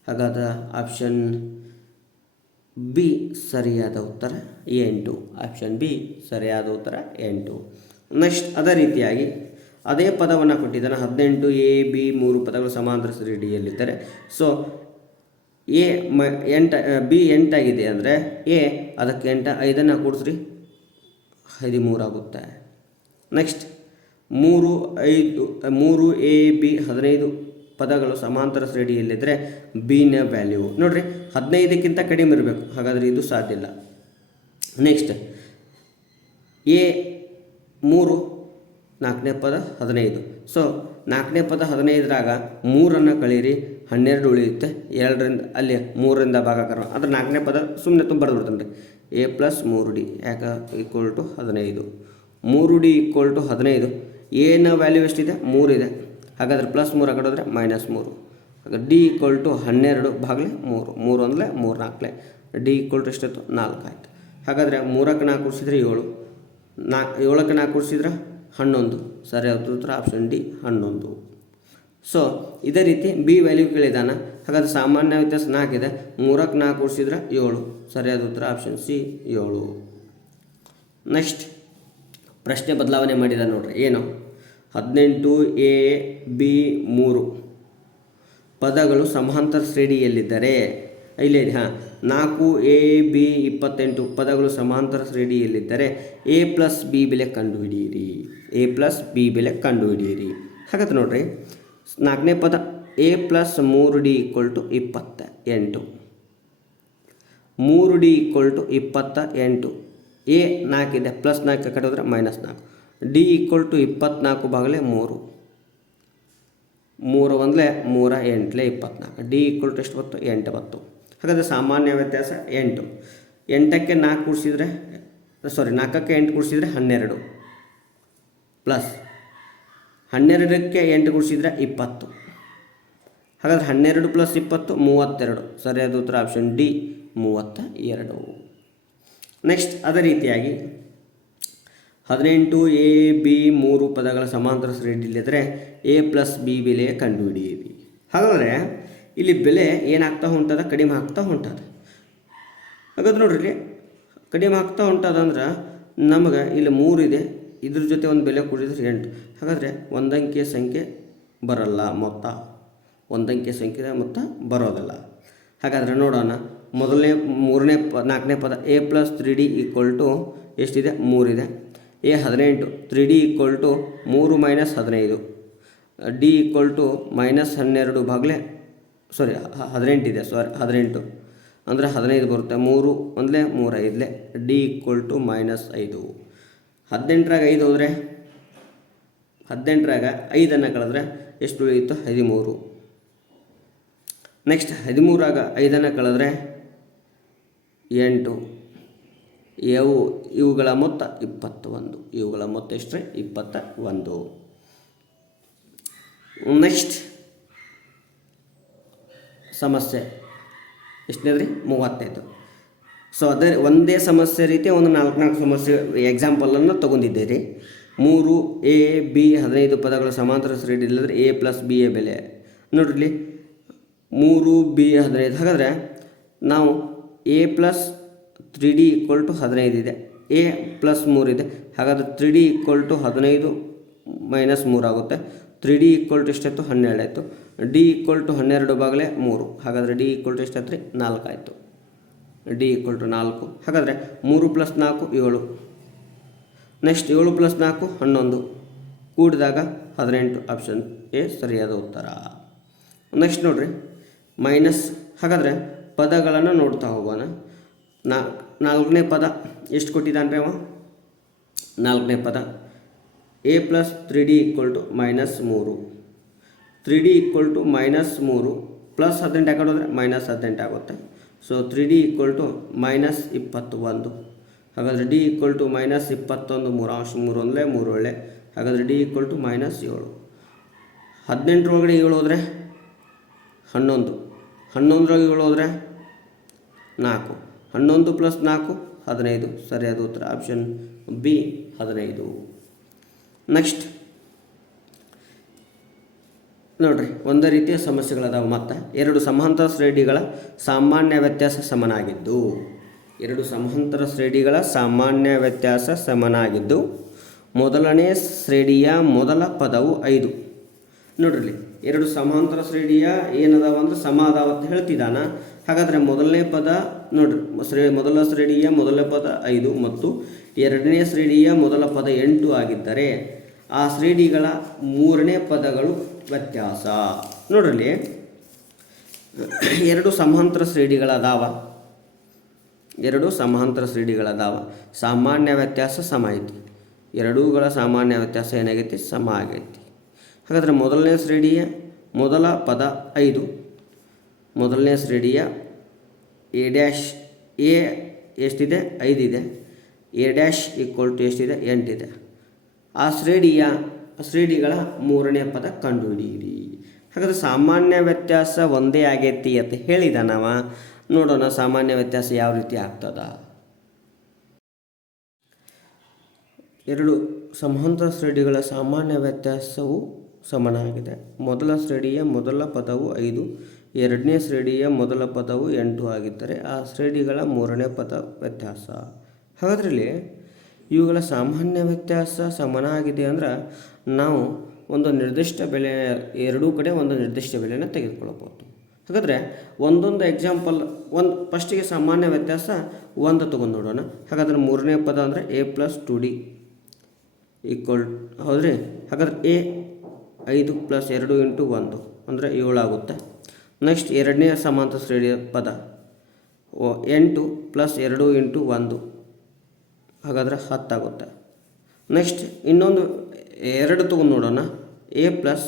ಹಾಗಾದರೆ ಆಪ್ಷನ್ ಬಿ ಸರಿಯಾದ ಉತ್ತರ 8. ಆಪ್ಷನ್ ಬಿ ಸರಿಯಾದ ಉತ್ತರ 8. ನೆಕ್ಸ್ಟ್ ಅದೇ ರೀತಿಯಾಗಿ ಅದೇ ಪದವನ್ನು ಕೊಟ್ಟಿದ್ದಾನೆ. 18 ಎ ಬಿ 3 ಪದಗಳು ಸಮಾಂತರ ಶ್ರೇಣಿಯಲ್ಲಿದ್ದರೆ ಸೊ ಎ 8 ಬಿ 8 ಆಗಿದೆ ಅಂದರೆ ಎ ಅದಕ್ಕೆ 8 5 ಕೂಡಿಸ್ರಿ 13 ಆಗುತ್ತೆ. ನೆಕ್ಸ್ಟ್ 3 ಎ ಬಿ 15 ಪದಗಳು ಸಮಾಂತರ ಶ್ರೇಣಿಯಲ್ಲಿದ್ದರೆ ಬಿನ ವ್ಯಾಲ್ಯೂ ನೋಡಿರಿ 15ಕ್ಕಿಂತ ಕಡಿಮೆ ಇರಬೇಕು. ಹಾಗಾದರೆ ಇದು ಸಾಧ್ಯ ಇಲ್ಲ. ನೆಕ್ಸ್ಟ್ ಎ 3 ನಾಲ್ಕನೇ ಪದ 15. ಸೊ ನಾಲ್ಕನೇ ಪದ 15ರಾಗ 3 ಕಳೀರಿ 12 ಉಳಿಯುತ್ತೆ. 2ರಿಂದ ಅಲ್ಲಿ 3ರಿಂದ ಭಾಗಾಕಾರ ಅಂದರೆ ನಾಲ್ಕನೇ ಪದ ಸುಮ್ಮನೆ ತುಂಬ ಬರೆದ್ಬಿಡ್ತಾನೆ ರೀ. ಎ ಪ್ಲಸ್ 3D ಯಾಕೆ = 15. 3D = 15. ಎನ ವ್ಯಾಲ್ಯೂ ಎಷ್ಟಿದೆ? 3 ಇದೆ. ಹಾಗಾದರೆ +3 ಕಡಿದ್ರೆ -3. ಹಾಗಾದ್ರೆ ಡಿ = 12 ಭಾಗಲೇ 3. 3 ಅಂದರೆ 3 4. ಡಿ = ಎಷ್ಟಿತ್ತು? 4 ಆಯಿತು. ಹಾಗಾದರೆ 3ಕ್ಕೆ 4 ಕೂಡಿಸಿದ್ರೆ 7. 7ಕ್ಕೆ 4 ಕೂಡಿಸಿದ್ರೆ 11. ಸರಿಯಾದ ಉತ್ತರ ಆಪ್ಷನ್ ಡಿ 11. ಸೊ ಇದೇ ರೀತಿ ಬಿ ವ್ಯಾಲ್ಯೂ ಕೇಳಿದಾನ. ಹಾಗಾದರೆ ಸಾಮಾನ್ಯ ವ್ಯತ್ಯಾಸ 4 ಇದೆ. 3ಕ್ಕೆ 4 ಕೂಡಿಸಿದ್ರೆ 7. ಸರಿಯಾದ ಉತ್ತರ ಆಪ್ಷನ್ ಸಿ 7. ನೆಕ್ಸ್ಟ್ ಪ್ರಶ್ನೆ ಬದಲಾವಣೆ ಮಾಡಿದ ನೋಡ್ರಿ. ಏನು? 18 ಎ ಬಿ 3 ಪದಗಳು ಸಮಾಂತರ ಶ್ರೇಣಿಯಲ್ಲಿದ್ದರೆ ಇಲ್ಲೇ 4 ಎ ಬಿ 28 ಪದಗಳು ಸಮಾಂತರ ಶ್ರೇಣಿಯಲ್ಲಿದ್ದರೆ ಎ ಪ್ಲಸ್ ಬಿ ಬೆಲೆ ಕಂಡುಹಿಡಿಯಿರಿ. ಎ ಪ್ಲಸ್ ಬಿ ಬೆಲೆ ಕಂಡುಹಿಡಿಯಿರಿ. ಹಾಗಾದ್ರೆ ನೋಡ್ರಿ, ನಾಲ್ಕನೇ ಪದ A plus 3D = 28. 3D = 28. A 4 ಇದೆ, +4 ಕಟ್ಟಿದ್ರೆ -4. ಡಿ = 24 ಭಾಗಲೇ 3. 3 ಒಂದಲೇ 3 8 24. ಡಿ = ಎಷ್ಟು ಬತ್ತು? 8 ಬತ್ತು. ಹಾಗಾದರೆ ಸಾಮಾನ್ಯ ವ್ಯತ್ಯಾಸ 8. 8ಕ್ಕೆ 4 ಕೂಡಿಸಿದ್ರೆ 4ಕ್ಕೆ 8 ಕೂಡಿಸಿದ್ರೆ 12 ಪ್ಲಸ್ 12ಕ್ಕೆ 8 ಕೂಡಿಸಿದ್ರೆ 20. ಹಾಗಾದರೆ 12 + 20 32. ಸರಿಯಾದ ಉತ್ತರ ಆಪ್ಷನ್ ಡಿ 32. ನೆಕ್ಸ್ಟ್ ಅದೇ ರೀತಿಯಾಗಿ 18 ಎ ಬಿ 3 ಪದಗಳ ಸಮಾಂತರ ಶ್ರೇಣಿಯಲ್ಲಿದ್ದರೆ ಎ ಪ್ಲಸ್ ಬಿ ಬೆಲೆ ಕಂಡುಹಿಡಿಯಿರಿ. ಹಾಗಾದರೆ ಇಲ್ಲಿ ಬೆಲೆ ಏನಾಗ್ತಾ ಹೊಂಟದ? ಕಡಿಮೆ ಆಗ್ತಾ ಹೊಂಟದ. ಹಾಗಾದ್ರೆ ನೋಡ್ರಿ, ಇಲ್ಲಿ ಕಡಿಮೆ ಆಗ್ತಾ ಹೊಂಟದಂದ್ರೆ ನಮಗೆ ಇಲ್ಲಿ 3 ಇದೆ, ಇದ್ರ ಜೊತೆ ಒಂದು ಬೆಲೆ ಕೂಡಿದ್ರೆ 8. ಹಾಗಾದರೆ ಒಂದಂಕಿಯ ಸಂಖ್ಯೆ ಬರಲ್ಲ, ಮೊತ್ತ ಒಂದಂಕಿಯ ಸಂಖ್ಯೆ ಮೊತ್ತ ಬರೋದಿಲ್ಲ. ಹಾಗಾದರೆ ನೋಡೋಣ. ಮೊದಲನೇ 4ನೇ ಪದ ಎ ಪ್ಲಸ್ 3D = ಎಷ್ಟಿದೆ? 3 ಇದೆ. A 18 3D = 3 - 15. ಡಿ = -12 ಭಾಗಲೇ 18 ಇದೆ. 18 ಅಂದರೆ 15 ಬರುತ್ತೆ. 3 ಒಂದಲೇ 3 5. ಡಿ = -5. 18ರಾಗ 5 ಹೋದರೆ 18ರಾಗ 5 ಕಳೆದ್ರೆ ಎಷ್ಟು ಉಳಿಯಿತು? 13. ನೆಕ್ಸ್ಟ್ 13ರಾಗ 5 ಕಳೆದ್ರೆ 8. ಇವುಗಳ ಮೊತ್ತ 21. ಇವುಗಳ ಮೊತ್ತ ಎಷ್ಟೇ? 21. ನೆಕ್ಸ್ಟ್ ಸಮಸ್ಯೆ ಎಷ್ಟನೇದ್ರಿ? 35. ಸೊ ಅದೇ ಒಂದೇ ಸಮಸ್ಯೆ ರೀತಿ ಒಂದು 4 ಸಮಸ್ಯೆ ಎಕ್ಸಾಂಪಲನ್ನು ತೊಗೊಂಡಿದ್ದೀರಿ. 3 A B 15 ಪದಗಳ ಸಮಾಂತರ ಶ್ರೇಣಿ ಇಲ್ಲದ್ರೆ A + B ಯ ಬೆಲೆ ನೋಡ್ರಿ. 3 B 15 ಹಾಗಾದರೆ ನಾವು A + 3D = 15 ಇದೆ, A + 3 ಇದೆ. ಹಾಗಾದರೆ 3D = 15 - 3 ಆಗುತ್ತೆ. 3D = ಎಷ್ಟಾಯಿತು? 12 ಆಯಿತು. D = 12/3. ಹಾಗಾದರೆ D = ಎಷ್ಟಾಯ್ತು ರೀ? 4 ಆಯಿತು. D = 4. ಹಾಗಾದರೆ 3 + 4 7. ನೆಕ್ಸ್ಟ್ 7 + 4 11 ಕೂಡಿದಾಗ 18. ಆಪ್ಷನ್ ಎ ಸರಿಯಾದ ಉತ್ತರ. ನೆಕ್ಸ್ಟ್ ನೋಡ್ರಿ ಮೈನಸ್. ಹಾಗಾದರೆ ಪದಗಳನ್ನು ನೋಡ್ತಾ ಹೋಗೋಣ. 4ನೇ ಪದ ಎಷ್ಟು ಕೊಟ್ಟಿದ್ದಾನೆ ರೀ ಅವ? 4ನೇ ಪದ A + 3D = -3. 3D = -3 ಪ್ಲಸ್ 18 ಯಾಕಡೆ ಹೋದರೆ -18 ಆಗುತ್ತೆ. So 3D = -21. ಹಾಗಾದರೆ D = -21. 3 ಅಂಶ 3 ಒಂದಲೇ 3 ಒಳ್ಳೆ. ಹಾಗಾದರೆ D = -7. 18ರೊಳಗಡೆ 7 ಹೋದರೆ 11. 11ರೊಳಗೆ 7 ಹೋದರೆ 4. 11 + 4 15. ಸರಿಯಾದ ಉತ್ತರ ಆಪ್ಷನ್ ಬಿ 15. ನೆಕ್ಸ್ಟ್ ನೋಡ್ರಿ ಒಂದೇ ರೀತಿಯ ಸಮಸ್ಯೆಗಳದಾವೆ. ಮತ್ತು 2 ಸಮಾಂತರ ಶ್ರೇಣಿಗಳ ಸಾಮಾನ್ಯ ವ್ಯತ್ಯಾಸ ಸಮನಾಗಿದ್ದು, 2 ಸಮಾಂತರ ಶ್ರೇಣಿಗಳ ಸಾಮಾನ್ಯ ವ್ಯತ್ಯಾಸ ಸಮನಾಗಿದ್ದು ಮೊದಲನೇ ಶ್ರೇಣಿಯ ಮೊದಲ ಪದವು 5. ನೋಡ್ರಿ 2 ಸಮಾಂತರ ಶ್ರೇಣಿಯ ಏನದಾವ ಅಂದ್ರೆ ಸಮ ಅದಾವ ಅಂತ ಹೇಳ್ತಿದ್ದಾನ. ಹಾಗಾದರೆ ಮೊದಲನೇ ಪದ ನೋಡ್ರಿ ಮೊದಲ ಶ್ರೇಣಿಯ ಮೊದಲ ಪದ 5 ಮತ್ತು ಎರಡನೇ ಶ್ರೇಣಿಯ ಮೊದಲ ಪದ 8 ಆಗಿದ್ದರೆ ಆ ಶ್ರೇಣಿಗಳ ಮೂರನೇ ಪದಗಳು ವ್ಯತ್ಯಾಸ. ನೋಡ್ರಿ 2 ಸಮಾಂತರ ಶ್ರೇಣಿಗಳದಾವ. 2 ಸಮಾಂತರ ಶ್ರೇಣಿಗಳದಾವ. ಸಾಮಾನ್ಯ ವ್ಯತ್ಯಾಸ ಸಮ ಐತಿ. ಎರಡೂಗಳ ಸಾಮಾನ್ಯ ವ್ಯತ್ಯಾಸ ಏನಾಗೈತಿ? ಸಮ ಆಗೈತಿ. ಹಾಗಾದರೆ ಮೊದಲನೇ ಶ್ರೇಣಿಯ ಮೊದಲ ಪದ 5. ಮೊದಲನೇ ಶ್ರೇಣಿಯ ಎ ಎಷ್ಟಿದೆ? 5 ಇದೆ. A' = ಎಷ್ಟಿದೆ? 8 ಇದೆ. ಆ ಶ್ರೇಣಿಗಳ ಮೂರನೇ ಪದ ಕಂಡುಹಿಡಿಯಿರಿ. ಹಾಗಾದರೆ ಸಾಮಾನ್ಯ ವ್ಯತ್ಯಾಸ ಒಂದೇ ಆಗೈತಿ ಅಂತ ಹೇಳಿದ ನಾವ. ನೋಡೋಣ ಸಾಮಾನ್ಯ ವ್ಯತ್ಯಾಸ ಯಾವ ರೀತಿ ಆಗ್ತದ. 2 ಸಮಾಂತರ ಶ್ರೇಣಿಗಳ ಸಾಮಾನ್ಯ ವ್ಯತ್ಯಾಸವು ಸಮನಾಗಿದೆ. ಮೊದಲ ಶ್ರೇಣಿಯ ಮೊದಲ ಪದವು 5, ಎರಡನೇ ಶ್ರೇಣಿಯ ಮೊದಲ ಪದವು 8 ಆಗಿದ್ದರೆ ಆ ಶ್ರೇಣಿಗಳ ಮೂರನೇ ಪದ ವ್ಯತ್ಯಾಸ. ಹಾಗಾದ್ರಲ್ಲಿ ಇವುಗಳ ಸಾಮಾನ್ಯ ವ್ಯತ್ಯಾಸ ಸಮನಾಗಿದೆ ಅಂದ್ರೆ ನಾವು ಒಂದು ನಿರ್ದಿಷ್ಟ ಬೆಲೆ ಎರಡೂ ಕಡೆ ಒಂದು ನಿರ್ದಿಷ್ಟ ಬೆಲೆಯನ್ನು ತೆಗೆದುಕೊಳ್ಳಬಹುದು. ಹಾಗಾದರೆ ಒಂದೊಂದು ಎಕ್ಸಾಂಪಲ್ ಫಸ್ಟಿಗೆ ಸಾಮಾನ್ಯ ವ್ಯತ್ಯಾಸ 1 ತೊಗೊಂಡು ನೋಡೋಣ. ಹಾಗಾದರೆ ಮೂರನೇ ಪದ ಅಂದರೆ A + 2D = ಹೌದ್ರಿ. ಹಾಗಾದ್ರೆ A 5 + 2 × 1 ಅಂದರೆ 7 ಆಗುತ್ತೆ. ನೆಕ್ಸ್ಟ್ ಎರಡನೇ ಸಮಾಂತರ ಶ್ರೇಣಿಯ ಪದ 8 + 2 × 1 ಹಾಗಾದರೆ 10 ಆಗುತ್ತೆ. ನೆಕ್ಸ್ಟ್ ಇನ್ನೊಂದು 2 ತೊಗೊಂಡು ನೋಡೋಣ. A +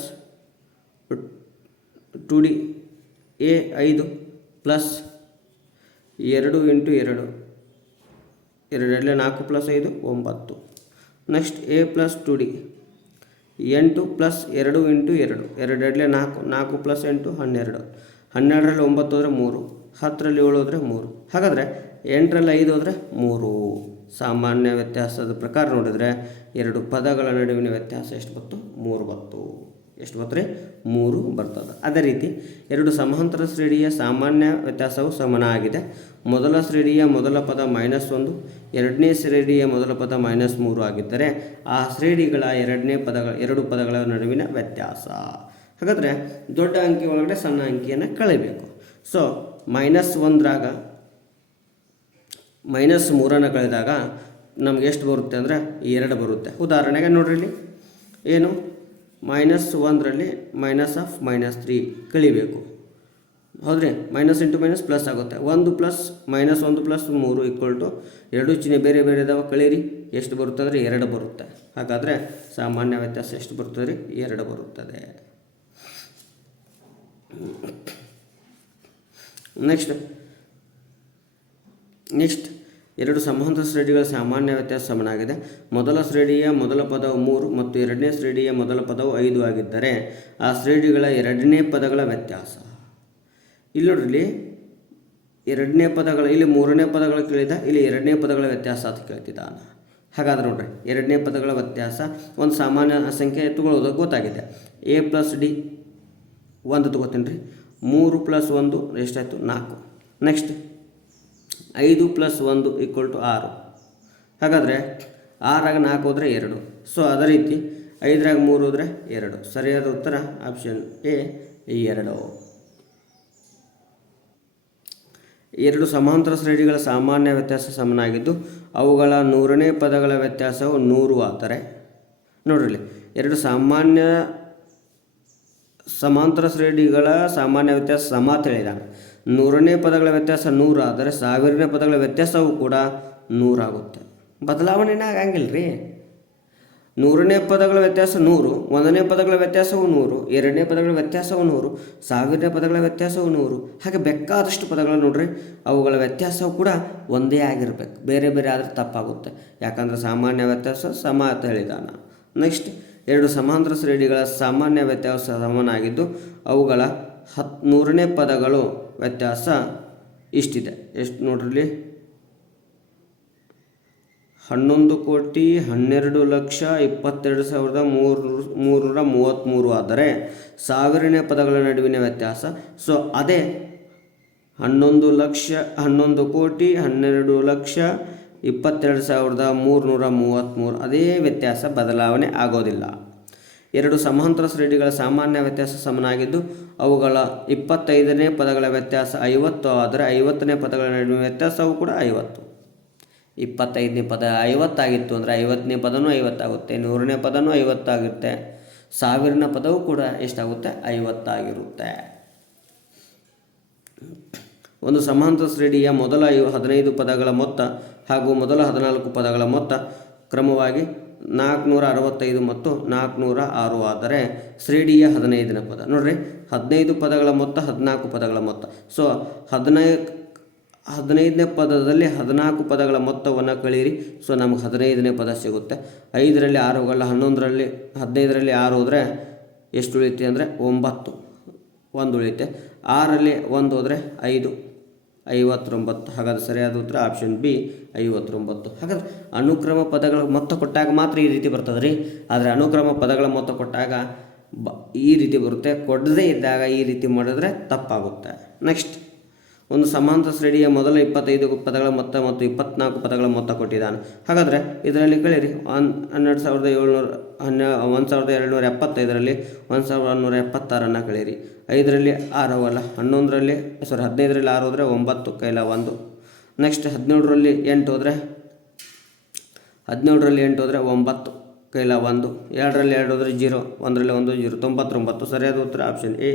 2D A 5 + 2 × 2 2 4 + 5 9. Next A + 2D 8 + 2 × 2 2 4 4 + 8 12. 12ರಲ್ಲಿ 9 ಹೋದರೆ 3, 10ರಲ್ಲಿ 7 ಹೋದರೆ 3. ಹಾಗಾದರೆ 8ರಲ್ಲಿ 5 ಹೋದರೆ 3. ಸಾಮಾನ್ಯ ವ್ಯತ್ಯಾಸದ ಪ್ರಕಾರ ನೋಡಿದರೆ 2 ಪದಗಳ ನಡುವಿನ ವ್ಯತ್ಯಾಸ ಎಷ್ಟು ಬಂತು? 3 ಬಂತು. ಎಷ್ಟು ಬಂತು ರೀ? 3 ಬರ್ತದೆ. ಅದೇ ರೀತಿ 2 ಸಮಾಂತರ ಶ್ರೇಣಿಯ ಸಾಮಾನ್ಯ ವ್ಯತ್ಯಾಸವು ಸಮನಾಗಿದೆ. ಮೊದಲ ಶ್ರೇಣಿಯ ಮೊದಲ ಪದ -1, ಎರಡನೇ ಶ್ರೇಣಿಯ ಮೊದಲ ಪದ -3 ಆಗಿದ್ದರೆ ಆ ಶ್ರೇಣಿಗಳ ಎರಡು ಪದಗಳ ನಡುವಿನ ವ್ಯತ್ಯಾಸ. ಹಾಗಾದರೆ ದೊಡ್ಡ ಅಂಕಿ ಒಳಗಡೆ ಸಣ್ಣ ಅಂಕಿಯನ್ನು ಕಳೆಯಬೇಕು. ಸೊ -1ರಾಗ -3 ಕಳೆದಾಗ ನಮ್ಗೆ ಎಷ್ಟು ಬರುತ್ತೆ ಅಂದರೆ 2 ಬರುತ್ತೆ. ಉದಾಹರಣೆಗೆ ನೋಡ್ರಿ ಇಲ್ಲಿ ಏನು -1ರಲ್ಲಿ -3 ಕಳಿಬೇಕು. ಹೌದ್ರಿ, ಮೈನಸ್ ಇಂಟು ಮೈನಸ್ ಪ್ಲಸ್ ಆಗುತ್ತೆ. 1 plus minus 1 plus 3 equal to 2 ಚಿಹ್ನೆ ಬೇರೆ ಬೇರೆ ಇದಾವೆ, ಕಳೀರಿ. ಎಷ್ಟು ಬರುತ್ತೆ ಅಂದರೆ 2 ಬರುತ್ತೆ. ಹಾಗಾದರೆ ಸಾಮಾನ್ಯ ವ್ಯತ್ಯಾಸ ಎಷ್ಟು ಬರ್ತದೆ ರೀ? 2 ಬರುತ್ತದೆ. ನೆಕ್ಸ್ಟ್ ಎರಡು ಸಮಾಂತರ ಶ್ರೇಣಿಗಳ ಸಾಮಾನ್ಯ ವ್ಯತ್ಯಾಸ ಸಮನಾಗಿದೆ. ಮೊದಲ ಶ್ರೇಣಿಯ ಮೊದಲ ಪದವು 3 ಮತ್ತು ಎರಡನೇ ಶ್ರೇಣಿಯ ಮೊದಲ ಪದವು 5 ಆಗಿದ್ದರೆ ಆ ಶ್ರೇಣಿಗಳ ಎರಡನೇ ಪದಗಳ ವ್ಯತ್ಯಾಸ. ಇಲ್ಲಿ ನೋಡ್ರಿ, ಎರಡನೇ ಪದಗಳ, ಇಲ್ಲಿ ಮೂರನೇ ಪದಗಳು ಕೇಳಿದ, ಇಲ್ಲಿ ಎರಡನೇ ಪದಗಳ ವ್ಯತ್ಯಾಸ ಅಂತ ಕೇಳ್ತಿದ್ದಾನೆ. ಹಾಗಾದ್ರೆ ನೋಡ್ರಿ, ಎರಡನೇ ಪದಗಳ ವ್ಯತ್ಯಾಸ ಒಂದು ಸಾಮಾನ್ಯ ಸಂಖ್ಯೆ ತಗೊಳ್ಳೋದು ಗೊತ್ತಾಗಿದೆ. a ಪ್ಲಸ್ ಡಿ 1 ತಗೋತೀನಿ ರೀ. 3 ಪ್ಲಸ್ 1 ಎಷ್ಟಾಯಿತು? 4. Next 5 plus 1 equal to 6. ಹಾಗಾದರೆ 6ರಾಗ 4 ಹೋದರೆ 2. ಸೊ ಅದೇ ರೀತಿ 5ರಾಗ 3 ಹೋದರೆ 2. ಸರಿಯಾದ ಉತ್ತರ ಆಪ್ಷನ್ ಎ 2. ಎರಡು ಸಮಾಂತರ ಶ್ರೇಣಿಗಳ ಸಾಮಾನ್ಯ ವ್ಯತ್ಯಾಸ ಸಮನಾಗಿದ್ದು ಅವುಗಳ 100ನೇ ಪದಗಳ ವ್ಯತ್ಯಾಸವು 100 ಆದರೆ, ನೋಡ್ರಿ, ಎರಡು ಸಮಾಂತರ ಶ್ರೇಣಿಗಳ ಸಾಮಾನ್ಯ ವ್ಯತ್ಯಾಸ ಸಮ ಅಂತ ಹೇಳಿದಾನೆ. 100ನೇ ಪದಗಳ ವ್ಯತ್ಯಾಸ 100 ಆದರೆ 1000ನೇ ಪದಗಳ ವ್ಯತ್ಯಾಸವೂ ಕೂಡ 100 ಆಗುತ್ತೆ. ಬದಲಾವಣೆನೇ ಆಗಂಗಿಲ್ಲ ರೀ. 100ನೇ ಪದಗಳ ವ್ಯತ್ಯಾಸ 100, 1ನೇ ಪದಗಳ ವ್ಯತ್ಯಾಸವು 100, ಎರಡನೇ ಪದಗಳ ವ್ಯತ್ಯಾಸವು 100, 1000ನೇ ಪದಗಳ ವ್ಯತ್ಯಾಸವು 100. ಹಾಗೆ ಬೇಕಾದಷ್ಟು ಪದಗಳು ನೋಡ್ರಿ, ಅವುಗಳ ವ್ಯತ್ಯಾಸವು ಕೂಡ ಒಂದೇ ಆಗಿರಬೇಕು. ಬೇರೆ ಬೇರೆ ಆದರೆ ತಪ್ಪಾಗುತ್ತೆ, ಯಾಕಂದರೆ ಸಾಮಾನ್ಯ ವ್ಯತ್ಯಾಸ ಸಮ ಅಂತ ಹೇಳಿದಾನ. ನೆಕ್ಸ್ಟ್, ಎರಡು ಸಮಾಂತರ ಶ್ರೇಣಿಗಳ ಸಾಮಾನ್ಯ ವ್ಯತ್ಯಾಸ ಸಮನಾಗಿದ್ದು ಅವುಗಳ 100ನೇ ಪದಗಳು ವ್ಯತ್ಯಾಸ ಇಷ್ಟಿದೆ. ಎಷ್ಟು ನೋಡ್ರಿ, 11,12,22,333 ಆದರೆ 1000ನೇ ಪದಗಳ ನಡುವಿನ ವ್ಯತ್ಯಾಸ. ಸೊ ಅದೇ 11,12,22,333 ಅದೇ ವ್ಯತ್ಯಾಸ ಬದಲಾವಣೆ ಆಗೋದಿಲ್ಲ. ಎರಡು ಸಮಾಂತರ ಶ್ರೇಣಿಗಳ ಸಾಮಾನ್ಯ ವ್ಯತ್ಯಾಸ ಸಮನಾಗಿದ್ದು ಅವುಗಳ 25ನೇ ಪದಗಳ ವ್ಯತ್ಯಾಸ 50 ಆದರೆ 50ನೇ ಪದಗಳ ನಡುವಿನ ವ್ಯತ್ಯಾಸವು ಕೂಡ 50. 25ನೇ ಪದ 50 ಆಗಿತ್ತು ಅಂದರೆ 50ನೇ ಪದನೂ 50 ಆಗುತ್ತೆ, 100ನೇ ಪದನೂ 50 ಆಗುತ್ತೆ, 1000ನ ಪದವು ಕೂಡ ಎಷ್ಟಾಗುತ್ತೆ? 50 ಆಗಿರುತ್ತೆ. ಒಂದು ಸಮಾಂತರ ಶ್ರೇಣಿಯ ಮೊದಲ 15 ಪದಗಳ ಮೊತ್ತ ಹಾಗೂ ಮೊದಲ 14 ಪದಗಳ ಮೊತ್ತ ಕ್ರಮವಾಗಿ 465 ಮತ್ತು 406 ಆದರೆ ಶ್ರೇಣಿಯ 15ನೇ ಪದ. ನೋಡ್ರಿ, 15 ಪದಗಳ ಮೊತ್ತ 14 ಪದಗಳ ಮೊತ್ತ. ಸೊ 15ನೇ ಪದದಲ್ಲಿ 14 ಪದಗಳ ಮೊತ್ತವನ್ನು ಕಳೀರಿ. ಸೊ ನಮಗೆ 15ನೇ ಪದ ಸಿಗುತ್ತೆ. 5ರಲ್ಲಿ 6 ಹೋಗಲ್ಲ, 11ರಲ್ಲಿ 15ರಲ್ಲಿ 6 ಹೋದರೆ ಎಷ್ಟು ಉಳಿಯುತ್ತೆ ಅಂದರೆ 9, 1 ಉಳಿಯುತ್ತೆ. 6ರಲ್ಲಿ 1 ಹೋದರೆ 5, 59. ಹಾಗಾದ್ರೆ ಸರಿಯಾದ ಉತ್ತರ ಆಪ್ಷನ್ ಬಿ 59. ಹಾಗಾದ್ರೆ ಅನುಕ್ರಮ ಪದಗಳ ಮೊತ್ತ ಕೊಟ್ಟಾಗ ಮಾತ್ರ ಈ ರೀತಿ ಬರ್ತದೆ ರೀ. ಆದರೆ ಅನುಕ್ರಮ ಪದಗಳ ಮೊತ್ತ ಕೊಟ್ಟಾಗ ಈ ರೀತಿ ಬರುತ್ತೆ, ಕೊಡದೇ ಇದ್ದಾಗ ಈ ರೀತಿ ಮಾಡಿದ್ರೆ ತಪ್ಪಾಗುತ್ತೆ. ನೆಕ್ಸ್ಟ್, ಒಂದು ಸಮಾಂತರ ಶ್ರೇಣಿಯ ಮೊದಲ 25 ಪದಗಳ ಮೊತ್ತ ಮತ್ತು 24 ಪದಗಳ ಮೊತ್ತ ಕೊಟ್ಟಿದ್ದಾನೆ. ಹಾಗಾದರೆ ಇದರಲ್ಲಿ ಕಳೀರಿ. 1275ರಲ್ಲಿ 1176 ಕಳೀರಿ. 5ರಲ್ಲಿ 6 ಹೋಗಲ್ಲ, 15ರಲ್ಲಿ 6 ಹೋದರೆ 9 ಕೈಲ 1. ನೆಕ್ಸ್ಟ್ 17ರಲ್ಲಿ 8 ಹೋದರೆ 9 ಕೈಲ 1. 2ರಲ್ಲಿ 2 ಹೋದರೆ 0, 1ರಲ್ಲಿ 1 0, 99. ಸರಿಯಾದ ಉತ್ತರ ಆಪ್ಷನ್ ಎ